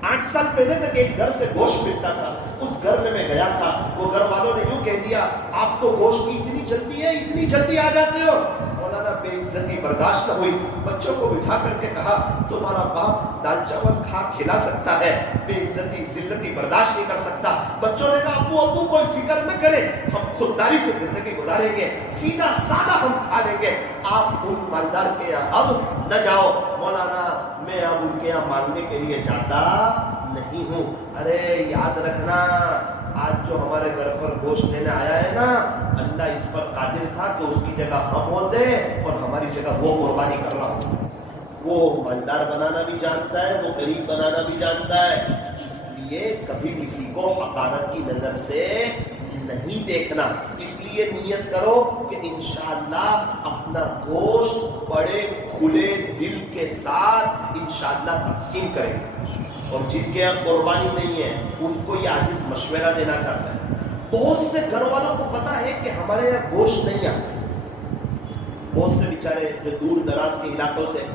8 سال پہلے تک ایک گھر سے گوشت ملتا تھا, اس گھر میں گیا تھا. وہ گھر والوں نے یوں کہہ دیا آپ کو گوشت کی اتنی جلدی ہے, اتنی جلدی آ جاتے ہو. مولانا بے عزتی برداشت نہ ہوئی, بچوں کو بٹھا کر کے کہا تمہارا باپ دال چاول کھلا سکتا ہے, بے عزتی ذلتی برداشت نہیں کر سکتا. بچوں نے کہا ابو کوئی فکر نہ کریں, ہم خودداری سے زندگی گزاریں گے, سیدھا سادہ ہم کھا لیں گے, آپ ان مالدار کے یہاں اب نہ جاؤ. مولانا میں اب ان کے یہاں مانگنے کے لیے جاتا نہیں ہوں. ارے یاد رکھنا آج جو ہمارے گھر پر گوشت لینے آیا ہے نا, اللہ اس پر قادر تھا کہ اس کی جگہ ہم ہوتے اور ہماری جگہ وہ قربانی کر رہا ہوں. وہ مالدار بنانا بھی جانتا ہے, وہ غریب بنانا بھی جانتا ہے. اس لیے کبھی کسی کو حقارت کی نظر سے نہیں دیکھنا. اس لیے نیت کرو کہ انشاءاللہ اپنا گوشت بڑے کھلے دل کے ساتھ انشاءاللہ تقسیم کریں گے. اور جن کے یہاں قربانی نہیں ہے ان کو یہ عاجز مشورہ دینا چاہتا ہے. بہت سے گھر والوں کو پتا ہے کہ ہمارے یہاں گوشت نہیں آتا. بہت سے بیچارے جو دور دراز کے علاقوں سے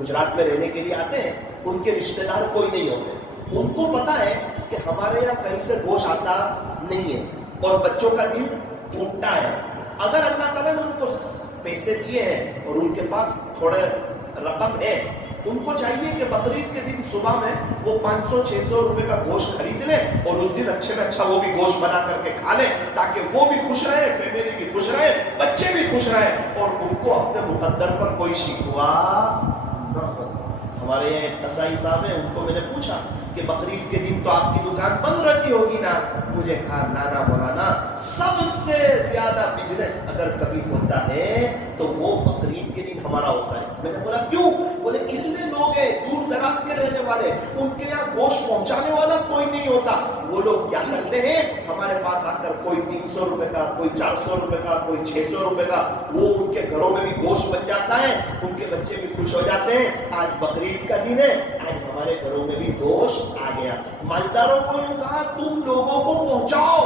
گجرات میں رہنے کے لیے آتے ہیں, ان کے رشتہ دار کوئی نہیں ہوتے. ان کو پتا ہے کہ ہمارے یہاں کہیں سے گوشت آتا نہیں ہے اور بچوں کا دل ٹوٹتا ہے. اگر اللہ تعالیٰ نے ان کو پیسے دیے ہیں اور ان کے پاس تھوڑے رقم ہے ان کو چاہیے کہ بقرعید کے دن صبح میں وہ 500-600 روپے کا گوشت خرید لیں اور اس دن اچھے میں اچھا وہ بھی گوشت بنا کر کے کھا لیں تاکہ وہ بھی خوش رہے, فیملی بھی خوش رہے, بچے بھی خوش رہیں اور ان کو اپنے مقدر پر کوئی شکوہ نہ ہو. ہمارے یہاں ایک قصائی صاحب ہیں, ان کو میں نے پوچھا کہ بقرعید کے دن تو آپ کی دکان بند رہتی ہوگی نا؟ مجھے کہا نانا مولانا سب سے زیادہ بزنس اگر کبھی ہوتا ہے تو وہ بقرعید کے دن ہمارا ہوتا ہے. میں نے بولا کیوں؟ بولے کتنے لوگ ہیں دور دراز کے رہنے والے, ان کے یہاں گوشت پہنچانے والا کوئی نہیں ہوتا. وہ لوگ کیا کرتے ہیں, ہمارے پاس آ کر کوئی 300 روپے کا, کوئی 400 روپے کا, کوئی 600 روپے کا, وہ ان کے گھروں میں بھی گوشت بن جاتا ہے, ان کے بچے بھی خوش ہو جاتے ہیں. آج بقرعید کا دن ہے, آج ہمارے گھروں میں بھی گوشت آ گیا. مالداروں کو یوں کہا تم لوگوں کو پہنچاؤ,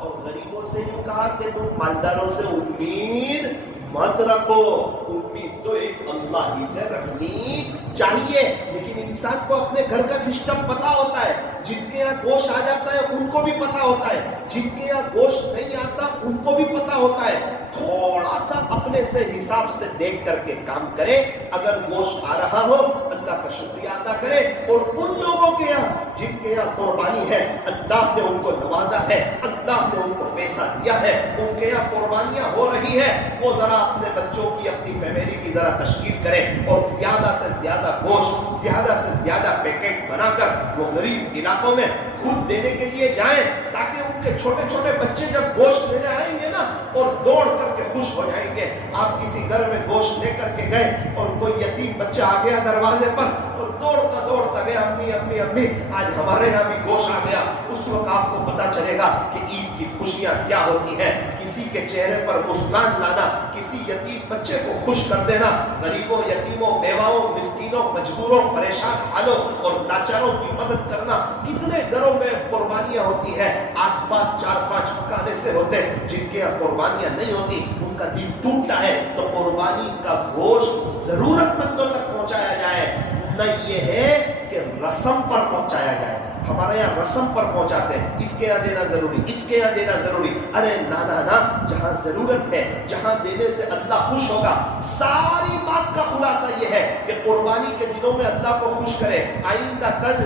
اور غریبوں سے یوں کہا کہ تم مالداروں سے امید مت رکھو. امید تو ایک اللہ ہی سے رکھنی چاہیے. لیکن انسان کو اپنے گھر کا سسٹم پتا ہوتا ہے. جس کے یہاں گوشت آ جاتا ہے ان کو بھی پتا ہوتا ہے, جن کے یہاں گوشت نہیں آتا ان کو بھی پتا ہوتا ہے. تھوڑا سا اپنے سے حساب سے دیکھ کر کے کام کرے. اگر گوشت آ رہا ہو اللہ کا شکریہ ادا کرے, اور ان لوگوں کے یہاں جن کے یہاں قربانی ہے, اللہ نے ان کو نوازا ہے, اللہ نے ان کو پیسہ دیا ہے, ان کے یہاں قربانیاں ہو رہی ہے, وہ ذرا اپنے بچوں کی, اپنی فیملی کی ذرا تشکیل کرے اور زیادہ سے زیادہ گوشت, زیادہ سے زیادہ پیکٹ بنا کر وہ غریب علاقوں میں خود دینے کے لیے جائیں, تاکہ ان کے چھوٹے چھوٹے بچے جب گوشت لینے آئیں گے نا اور دوڑ کر کے خوش ہو جائیں گے. آپ کسی گھر میں گوشت لے کر کے گئے اور کوئی یتیم بچہ آ گیا دروازے پر اور دوڑتا گیا, امی امی امی آج ہمارے یہاں بھی گوشت آ گیا. اس وقت آپ کو پتا چلے گا کہ عید کی خوشیاں کیا ہوتی ہیں. کسی کے چہرے پر مسکان لانا, کسی یتیم بچے کو خوش کر دینا, غریبوں, یتیموں, بیواؤں, مسکینوں, مجبوروں, پریشان حالوں اور لاچاروں کی مدد کرنا. کتنے گھروں میں قربانیاں ہوتی ہیں, آس پاس 4-5 مکان ایسے ہوتے ہیں جن کے یہاں قربانیاں نہیں ہوتی, ان کا دل ٹوٹتا ہے. تو قربانی کا گوشت ضرورت مندوں تک پہنچایا جائے, نہ یہ ہے کہ رسم پر پہنچایا جائے. ہمارے یہاں رسم پر پہنچاتے ہیں, اس کے یہاں دینا ضروری, اس کے یہاں دینا ضروری. ارے نا, جہاں ضرورت ہے, جہاں دینے سے اللہ خوش ہوگا. ساری بات کا خلاصہ یہ ہے کہ قربانی کے دنوں میں اللہ کو خوش کرے. آئندہ کل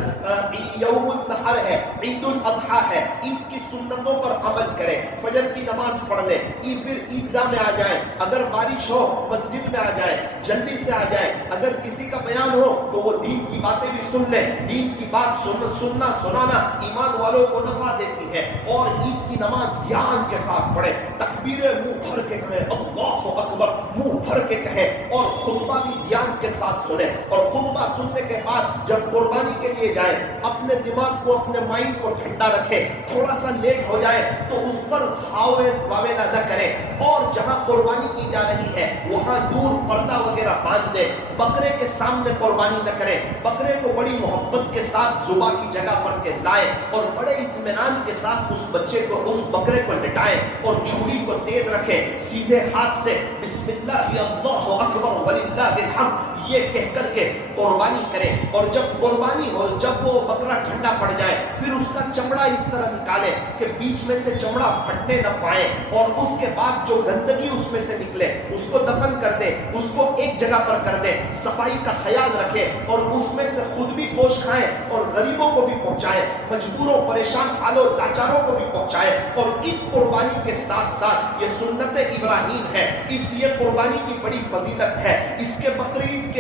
یوم النحر ہے, عید الاضحیٰ ہے, عید کی سنتوں پر عمل کرے, فجر کی نماز پڑھ لے, پھر عیدگاہ میں آ جائے, اگر بارش ہو مسجد میں آ جائے, جلدی سے آ جائے. اگر کسی کا بیان ہو تو وہ دین کی باتیں بھی سن لے. دین کی بات سننا سنانا ایمان والوں کو نفع دیتی ہے. اور عید کی نماز دھیان کے ساتھ پڑھے, تکبیریں منہ بھر کے کہیں, اللہ اکبر منہ بھر کے کہیں, اور خطبہ بھی دھیان کے ساتھ سنے. اور خطبہ سننے کے بعد جب قربانی کے لیے جائے, اپنے دماغ کو, اپنے مائنڈ کو ٹھنڈا رکھے. تھوڑا سا لیٹ ہو جائے تو اس پر ہاوے واویلا نہ کرے, اور جہاں قربانی کی جا رہی ہے وہاں دور پردہ وغیرہ باندھ دے. بکرے کے سامنے قربانی نہ کرے, بکرے کو بڑی محبت کے ساتھ ذبح کی جگہ پر کے لائے اور بڑے اطمینان کے ساتھ اس بچے کو, اس بکرے کو لٹائے اور چھری کو تیز رکھے, سیدھے ہاتھ سے بسم اللہ اللہ اکبر وللہ الحمد یہ کہہ کر کے قربانی کرے. اور جب قربانی ہو, جب وہ بکرا ٹھنڈا پڑ جائے, پھر اس کا چمڑا اس طرح نکالے کہ بیچ میں سے چمڑا پھٹنے نہ پائے, اور اس کے بعد جو گندگی اس میں سے نکلے اس کو دفن کر دے, اس کو ایک جگہ پر کر دے, صفائی کا خیال رکھے, اور اس میں سے خود بھی گوشت کھائے اور غریبوں کو بھی پہنچائے, مجبوروں, پریشان حالوں, لاچاروں کو بھی پہنچائے. اور اس قربانی کے ساتھ ساتھ یہ سنت ابراہیم ہے, اس یہ قربانی کی بڑی فضیلت ہے. اس کے بقرعید کے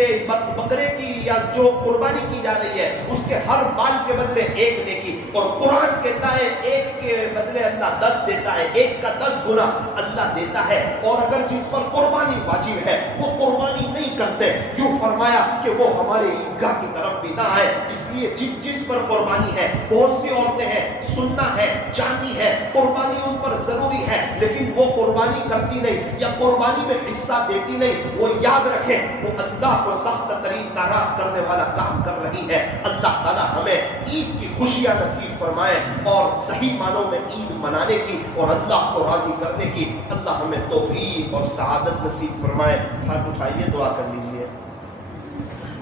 بکرے کی یا جو قربانی کی جا رہی ہے اس کے ہر بال کے بدلے ایک نیکی. اور قرآن کہتا ہے ایک کے بدلے اللہ 10 دیتا ہے, ایک کا 10 گنا اللہ دیتا ہے. اور اگر جس پر قربانی واجب ہے وہ قربانی نہیں کرتے, یوں فرمایا کہ وہ ہمارے عیدگاہ کی طرف بھی نہ آئے. اس لیے جس پر قربانی ہے, بہت سی عورتیں ہیں, سننا ہے, چاندی ہے, قربانی ان پر ضروری ہے, لیکن وہ قربانی کرتی نہیں یا قربانی میں حصہ دیتی نہیں. وہ یاد رکھیں وہ اللہ کو سخت ترین ناراض کرنے والا کام کر رہی ہے. اللہ تعالی ہمیں عید کی خوشیاں نصیب فرمائے اور صحیح معنوں میں عید منانے کی اور اللہ کو راضی کرنے کی اللہ ہمیں توفیق اور سعادت نصیب فرمائے. ہاتھ اٹھائیے, دعا کر لیجیے.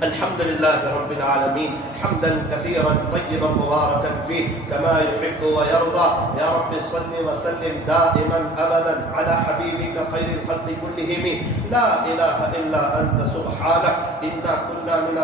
الحمد لله رب العالمين حمدا كثيرا طيبا مباركا فيه كما يحب ويرضى. يا رب صل وسلم دائما ابدا على حبيبك خير الخلق كلهم. لا اله الا انت سبحانك انا كنا من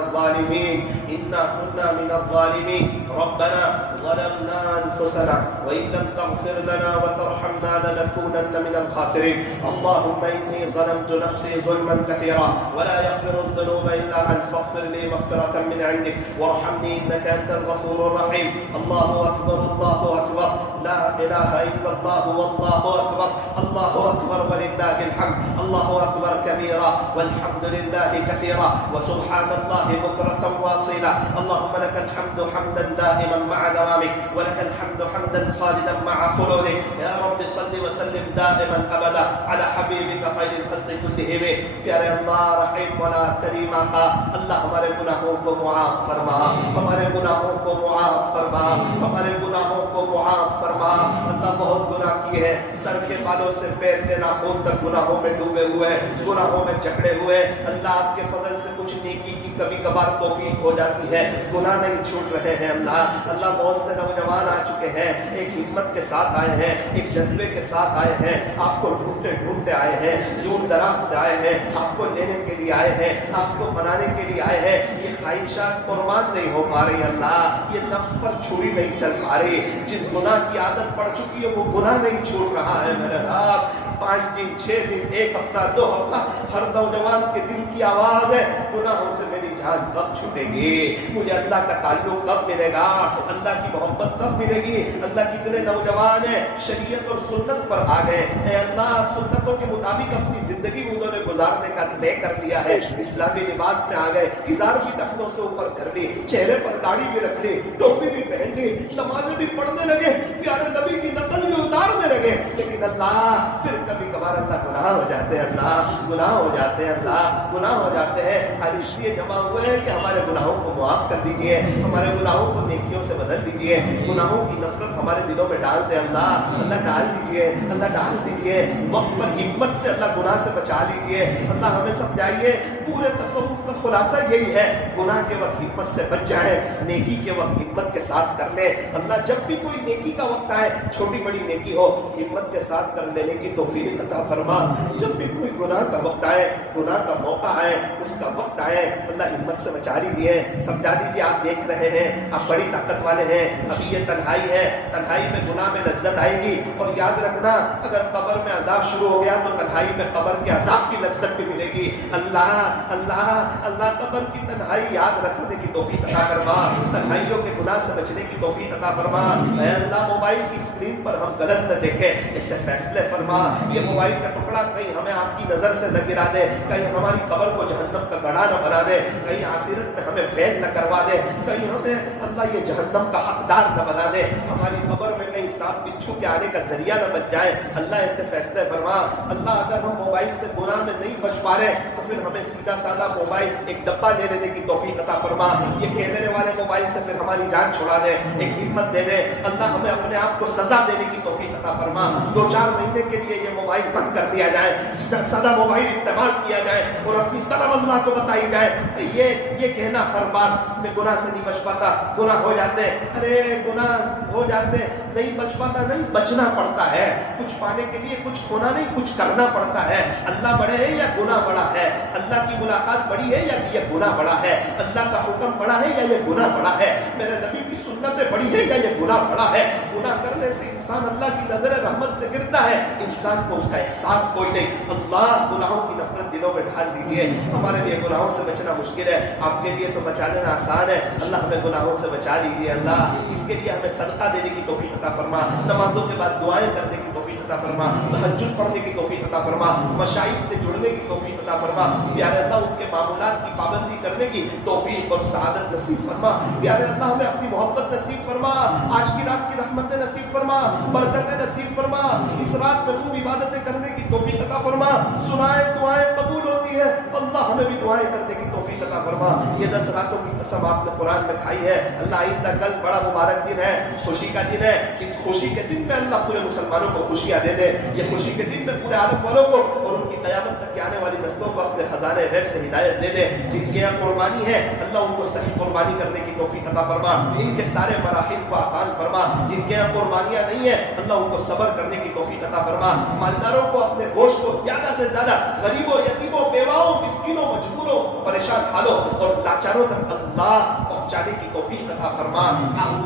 الظالمين. ربنا ظلمنا انفسنا وان لم تغفر لنا وترحمنا لنكونن من الخاسرين. اللهم اني ظلمت نفسي ظلما كثيرا ولا يغفر الذنوب الا انت فاغفر لي مغفرة من عندك وارحمني إنك أنت الغفور الرحيم. الله أكبر الله أكبر لا إله إلا الله والله أكبر. الله أكبر ولله الحمد. الله أكبر كبيرا والحمد لله كثيرا وسبحان الله بكرة واصيلا. اللهم لك الحمد حمدا دائما مع دوامك ولك الحمد حمدا خالدا مع خلودك. يا رب صل وسلم دائما أبدا على حبيبك خير الخلق كلهم. پیارے اللہ رحیم ولا کریم آقا، اللہ ہمارے گناہوں کو معاف فرما، ہمارے گناہوں کو معاف فرما، ہمارے گناہوں کو معاف فرما. اللہ بہت گناہ کیے ہیں، سر کے بالوں سے پیر کے ناخن تک گناہوں میں ڈوبے ہوئے، گناہوں میں جکڑے ہوئے. اللہ آپ کے فضل سے کچھ نیکی کی کبھی کبھار توفیق ہو جاتی ہے، گناہ نہیں چھوٹ رہے ہیں. اللہ بہت سے نوجوان آ چکے ہیں، ایک ہمت کے ساتھ آئے ہیں، ایک جذبے کے ساتھ آئے ہیں، آپ کو ڈھونڈتے ڈھونڈتے آئے ہیں، دور دراز سے آئے ہیں، آپ کو لینے کے لیے آئے ہیں، آپ کو منانے کے لیے آئے ہیں. یہ خواہشات قربان نہیں ہو پا رہی. اللہ یہ نفس پر چھری نہیں چل پا رہی. جس گناہ کی عادت پڑ چکی ہے وہ گناہ نہیں چھوٹ رہا ہے. میرے رب 5 دن 6 دن 1 ہفتہ 2 ہفتہ ہر نوجوان کے دل کی آواز ہے، گناہوں سے میری جان کب چھوٹے گی؟ مجھے اللہ کا تعلق کب ملے گا؟ اللہ کی محبت کب ملے گی؟ اللہ کتنے نوجوان ہیں شریعت اور سنت پر آ گئے. اے اللہ سنتوں کے مطابق اپنی زندگی انہوں نے گزارنے کا طے کر لیا ہے. اسلامی لباس میں آ گئے، ازار بھی ٹخنوں سے اوپر کر لی، چہرے پر داڑھی بھی رکھ لی، ٹوپی بھی پہن لی، نمازیں بھی پڑھنے لگے، پیارے نبی کی نقل بھی اتارنے لگے. لیکن اللہ پھر کبھی کبھار اللہ گناہ ہو جاتے ہیں، اللہ گناہ ہو جاتے ہیں، اللہ گناہ ہو جاتے ہیں. اور اس لیے جمع ہوئے ہیں کہ ہمارے گناہوں کو معاف کر دیجیے، ہمارے گناہوں کو نیکیوں سے بدل دیجیے. گناہوں کی نفرت ہمارے دلوں میں ڈال دے. اللہ ڈال دیجیے، اللہ ڈال دیجیے. وقت پر ہمت سے اللہ گناہ سے بچا لیجیے. اللہ ہمیں سمجھائیے. پورے تصوف کا خلاصہ یہی ہے، گناہ کے وقت ہمت سے بچ جائیں، نیکی کے وقت ہمت کے ساتھ کر لیں. اللہ جب بھی کوئی نیکی کا وقت آئے، چھوٹی بڑی نیکی ہو، ہمت کے ساتھ کر لینے کی توفیق عطا فرما. جب بھی کوئی گناہ کا وقت آئے، گناہ کا موقع آئے، اس کا وقت آئے، اللہ ہمت سے بچا لیجیے. سمجھا دیجیے آپ دیکھ رہے ہیں، آپ بڑی طاقت والے ہیں. ابھی یہ تنہائی ہے، تنہائی میں گناہ میں لذت آئے گی. اور یاد رکھنا اگر قبر میں عذاب شروع ہو گیا تو تنہائی میں قبر کے عذاب کی لذت بھی ملے گی. اللہ اللہ اللہ قبر کی تنہائی یاد رکھنے کی توفیق عطا فرما، تنہائیوں کے گناہ سے بچنے کی توفیق عطا فرما. اے اللہ موبائل کی اسکرین پر ہم غلط نہ دیکھیں، ایسے فیصلے فرما. یہ موبائل کا ٹکڑا کہیں ہمیں آپ کی نظر سے نہ گرا دے، کہیں ہماری قبر کو جہنم کا گڑھا نہ بنا دے، کہیں آخرت میں ہمیں فیل نہ کروا دے، کہیں ہمیں اللہ یہ جہنم کا حقدار نہ بنا دے، ہماری قبر میں کہیں سانپ بچھو کے آنے کا ذریعہ نہ بن جائے. اللہ ایسے فیصلے فرما. اللہ اگر ہم موبائل سے گناہ میں نہیں بچ پا رہے تو پھر ہمیں سیدھا سادہ موبائل ایک ڈبہ لے لینے کی توفیق عطا فرما. یہ کیمرے والے موبائل سے پھر ہماری جان چھڑا دے، ایک ہمت دے دے. اللہ ہمیں اپنے آپ کو سزا دینے کی توفیق عطا فرما. 2-4 مہینے کے لیے یہ موبائل بند کر دیا جائے، سیدھا سادہ موبائل استعمال کیا جائے اور اپنی طلب اللہ کو بتائی جائے. یہ کہنا ہر بار میں گناہ سے نہیں بچ پاتا، گناہ ہو جاتے ہیں، ارے گناہ ہو جاتے ہیں، نہیں بچ پاتا. نہیں بچنا پڑتا ہے، کچھ پانے کے لیے کچھ کھونا نہیں، کچھ کرنا پڑتا ہے. اللہ بڑے ہے یا گناہ بڑا ہے؟ اللہ کی ملاقات بڑی ہے یا یہ گناہ بڑا ہے؟ اللہ کا حکم بڑا ہے یا یہ گناہ بڑا ہے؟ میرے نبی کی سنتیں بڑی ہے یا یہ گناہ بڑا ہے؟ گناہ کرنے سے انسان اللہ کی نظر رحمت سے گرتا ہے، انسان کو اس کا احساس کوئی نہیں. اللہ گناہوں کی نفرت دلوں میں ڈال دیجیے. ہمارے لیے گناہوں سے بچنا مشکل ہے، آپ کے لیے تو بچا لینا آسان ہے. اللہ ہمیں گناہوں سے بچا لیجیے. اللہ اس کے لیے ہمیں صدقہ دینے کی توفیق عطا فرما، نمازوں کے بعد دعائیں کرنے کی توفیق عطا فرما، تہجد پڑھنے کی توفیق عطا فرما، مشائخ سے جڑنے کی توفیق عطا فرما. پیارے اللہ ان کے معمولات کی پابندی کرنے کی توفیق اور سعادت نصیب فرما. پیارے اللہ ہمیں اپنی محبت نصیب فرما، آج کی رات کی رحمتیں نصیب فرما، برکتیں نصیب فرما. اس رات میں خوب عبادتیں کرنے کی توفیق عطا فرما. سنائیں دعائیں قبول ہوتی ہیں، اللہ ہمیں بھی دعائیں کرنے کی توفیق عطا فرما. یہ 10 راتوں کی قسم آپ نے قرآن میں کھائی ہے. اللہ آئندہ کل بڑا مبارک دن ہے، خوشی کا دن ہے. اس خوشی کے دن میں اللہ پورے مسلمانوں کو خوشیاں دے دے. یہ خوشی کے دن میں پورے عالم والوں کو اور ان کی قیامت تک کے آنے والی نسلوں کو اپنے خزانے غیب سے ہدایت دے دے. جن کے یہاں قربانی ہے اللہ ان کو صحیح قربانی کرنے کی توفیق عطا فرما. ان کے سارے مراحل کو آسان فرما. جن کے یہاں قربانیاں نہیں ہیں اللہ ان کو صبر کرنے کی توفیق عطا فرما. مالداروں کو اپنے گوشت کو زیادہ سے زیادہ غریبوں، یتیموں، بیواؤں، مسکینوں، مجبوروں، پریشان حالوں اور لاچاروں تک اللہ پہنچانے کی توفیق عطا فرما.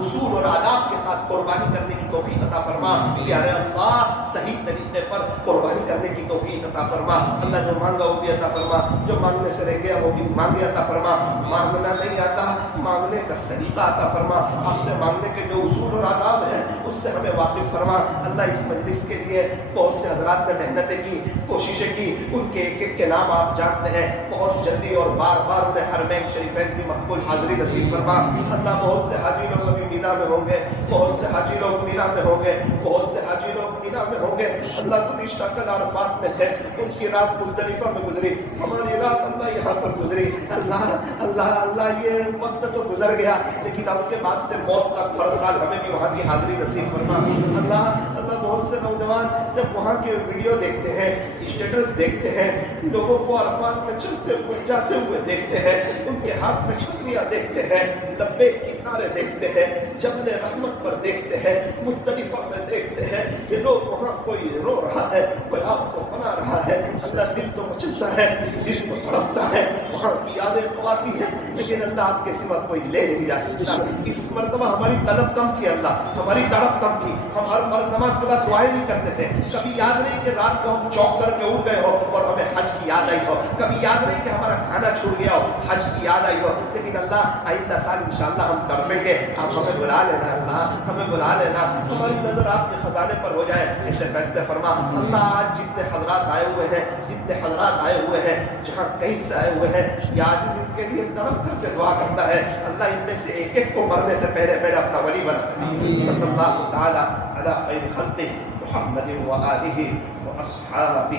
اصول اور آداب کے ساتھ قربانی کرنے کی توفیق عطا فرما. پیارے اللہ صحیح طریقے پر قربانی کرنے کی توفیق عطا فرما. اللہ جو مانگا وہ بھی عطا فرما، جو مانگنے سے رہ گیا وہ بھی مانگے عطا فرما. مانگنا نہیں آتا مانگنے کا سلیقہ عطا فرما. آپ سے مانگنے کے جو اصول اور آداب ہیں اس سے ہمیں واقف فرما. اللہ اس مجلس کے لیے بہت سے حضرات نے محنتیں کی، کوششیں کی، ان کے ایک ایک کے نام آپ جانتے ہیں. بہت جلدی اور بار بار انہیں حرمین شریفین کی مقبول حاضری نصیب فرما. اللہ بہت سے حاجی لوگ ابھی مینا میں ہوں گے، بہت سے حاجی لوگ مینا میں ہوں گے، بہت سے حاجی لوگ مینا میں ہوں گے. اللہ گزشتہ کل عرفات میں تھے، ان کی رات مزدلفہ میں گزری، ہماری رات اللہ یہاں پر گزری. اللہ اللہ اللہ یہ وقت تو گزر گیا لیکن اب کے بعد سے موت تک ہر سال ہمیں بھی وہاں کی حاضری نصیب فرما. اللہ اللہ بہت سے نوجوان جب وہاں کے ویڈیو دیکھتے ہیں، اسٹیٹس دیکھتے ہیں، لوگوں کو عرفات میں چلتے ہوئے جاتے ہوئے دیکھتے ہیں، ان کے ہاتھ میں چھتریاں دیکھتے ہیں، لبیک کی نعرے دیکھتے ہیں، جبل رحمت پر دیکھتے ہیں، مزدلفہ میں دیکھتے ہیں کہ لوگ وہاں کوئی رو رہا ہے، کوئی آپ کو بنا رہا ہے. اللہ دل تو مچلتا ہے، دل کو تڑپتا ہے، وہاں کی یادیں تو آتی ہیں لیکن اللہ آپ کے سوا کوئی لے نہیں جا سکتا. اس مرتبہ ہماری طلب کم تھی، اللہ ہماری تڑپ کم تھی. ہم ہر فرض نماز کے بعد دعائیں نہیں کرتے تھے. کبھی یاد نہیں کہ رات کو ہم چوک کر کے اٹھ گئے ہو اور ہمیں حج کی یاد آئی ہو. کبھی یاد نہیں کہ ہمارا کھانا چھوٹ گیا ہو، حج کی یاد آئی ہو. لیکن اللہ آئندہ سال انشاءاللہ ہم تڑپیں گے. آپ ہمیں بلا لینا، اللہ ہمیں بلا لینا. ہماری نظر آپ کے خزانے پر ہو جائے، اس سے فیصلے فرما. اللہ آج جتنے حضرات آئے ہوئے ہیں، جتنے حضرات آئے ہوئے ہیں، جہاں کہیں سے آئے ہوئے ہیں، یہ عاجز ان کے لیے تڑپ کر کے دعا کرتا ہے. اللہ ان میں سے ایک ایک کو مرنے سے پہلے پہلے اپنا ولی بنا. صلی اللہ تعالی علی خیر خلقہ محمد وآلہ واصحابہ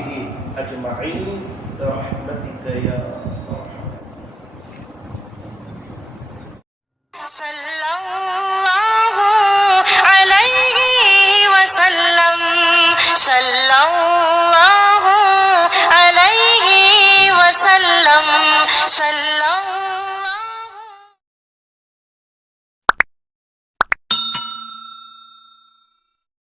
اجمعین برحمتک یا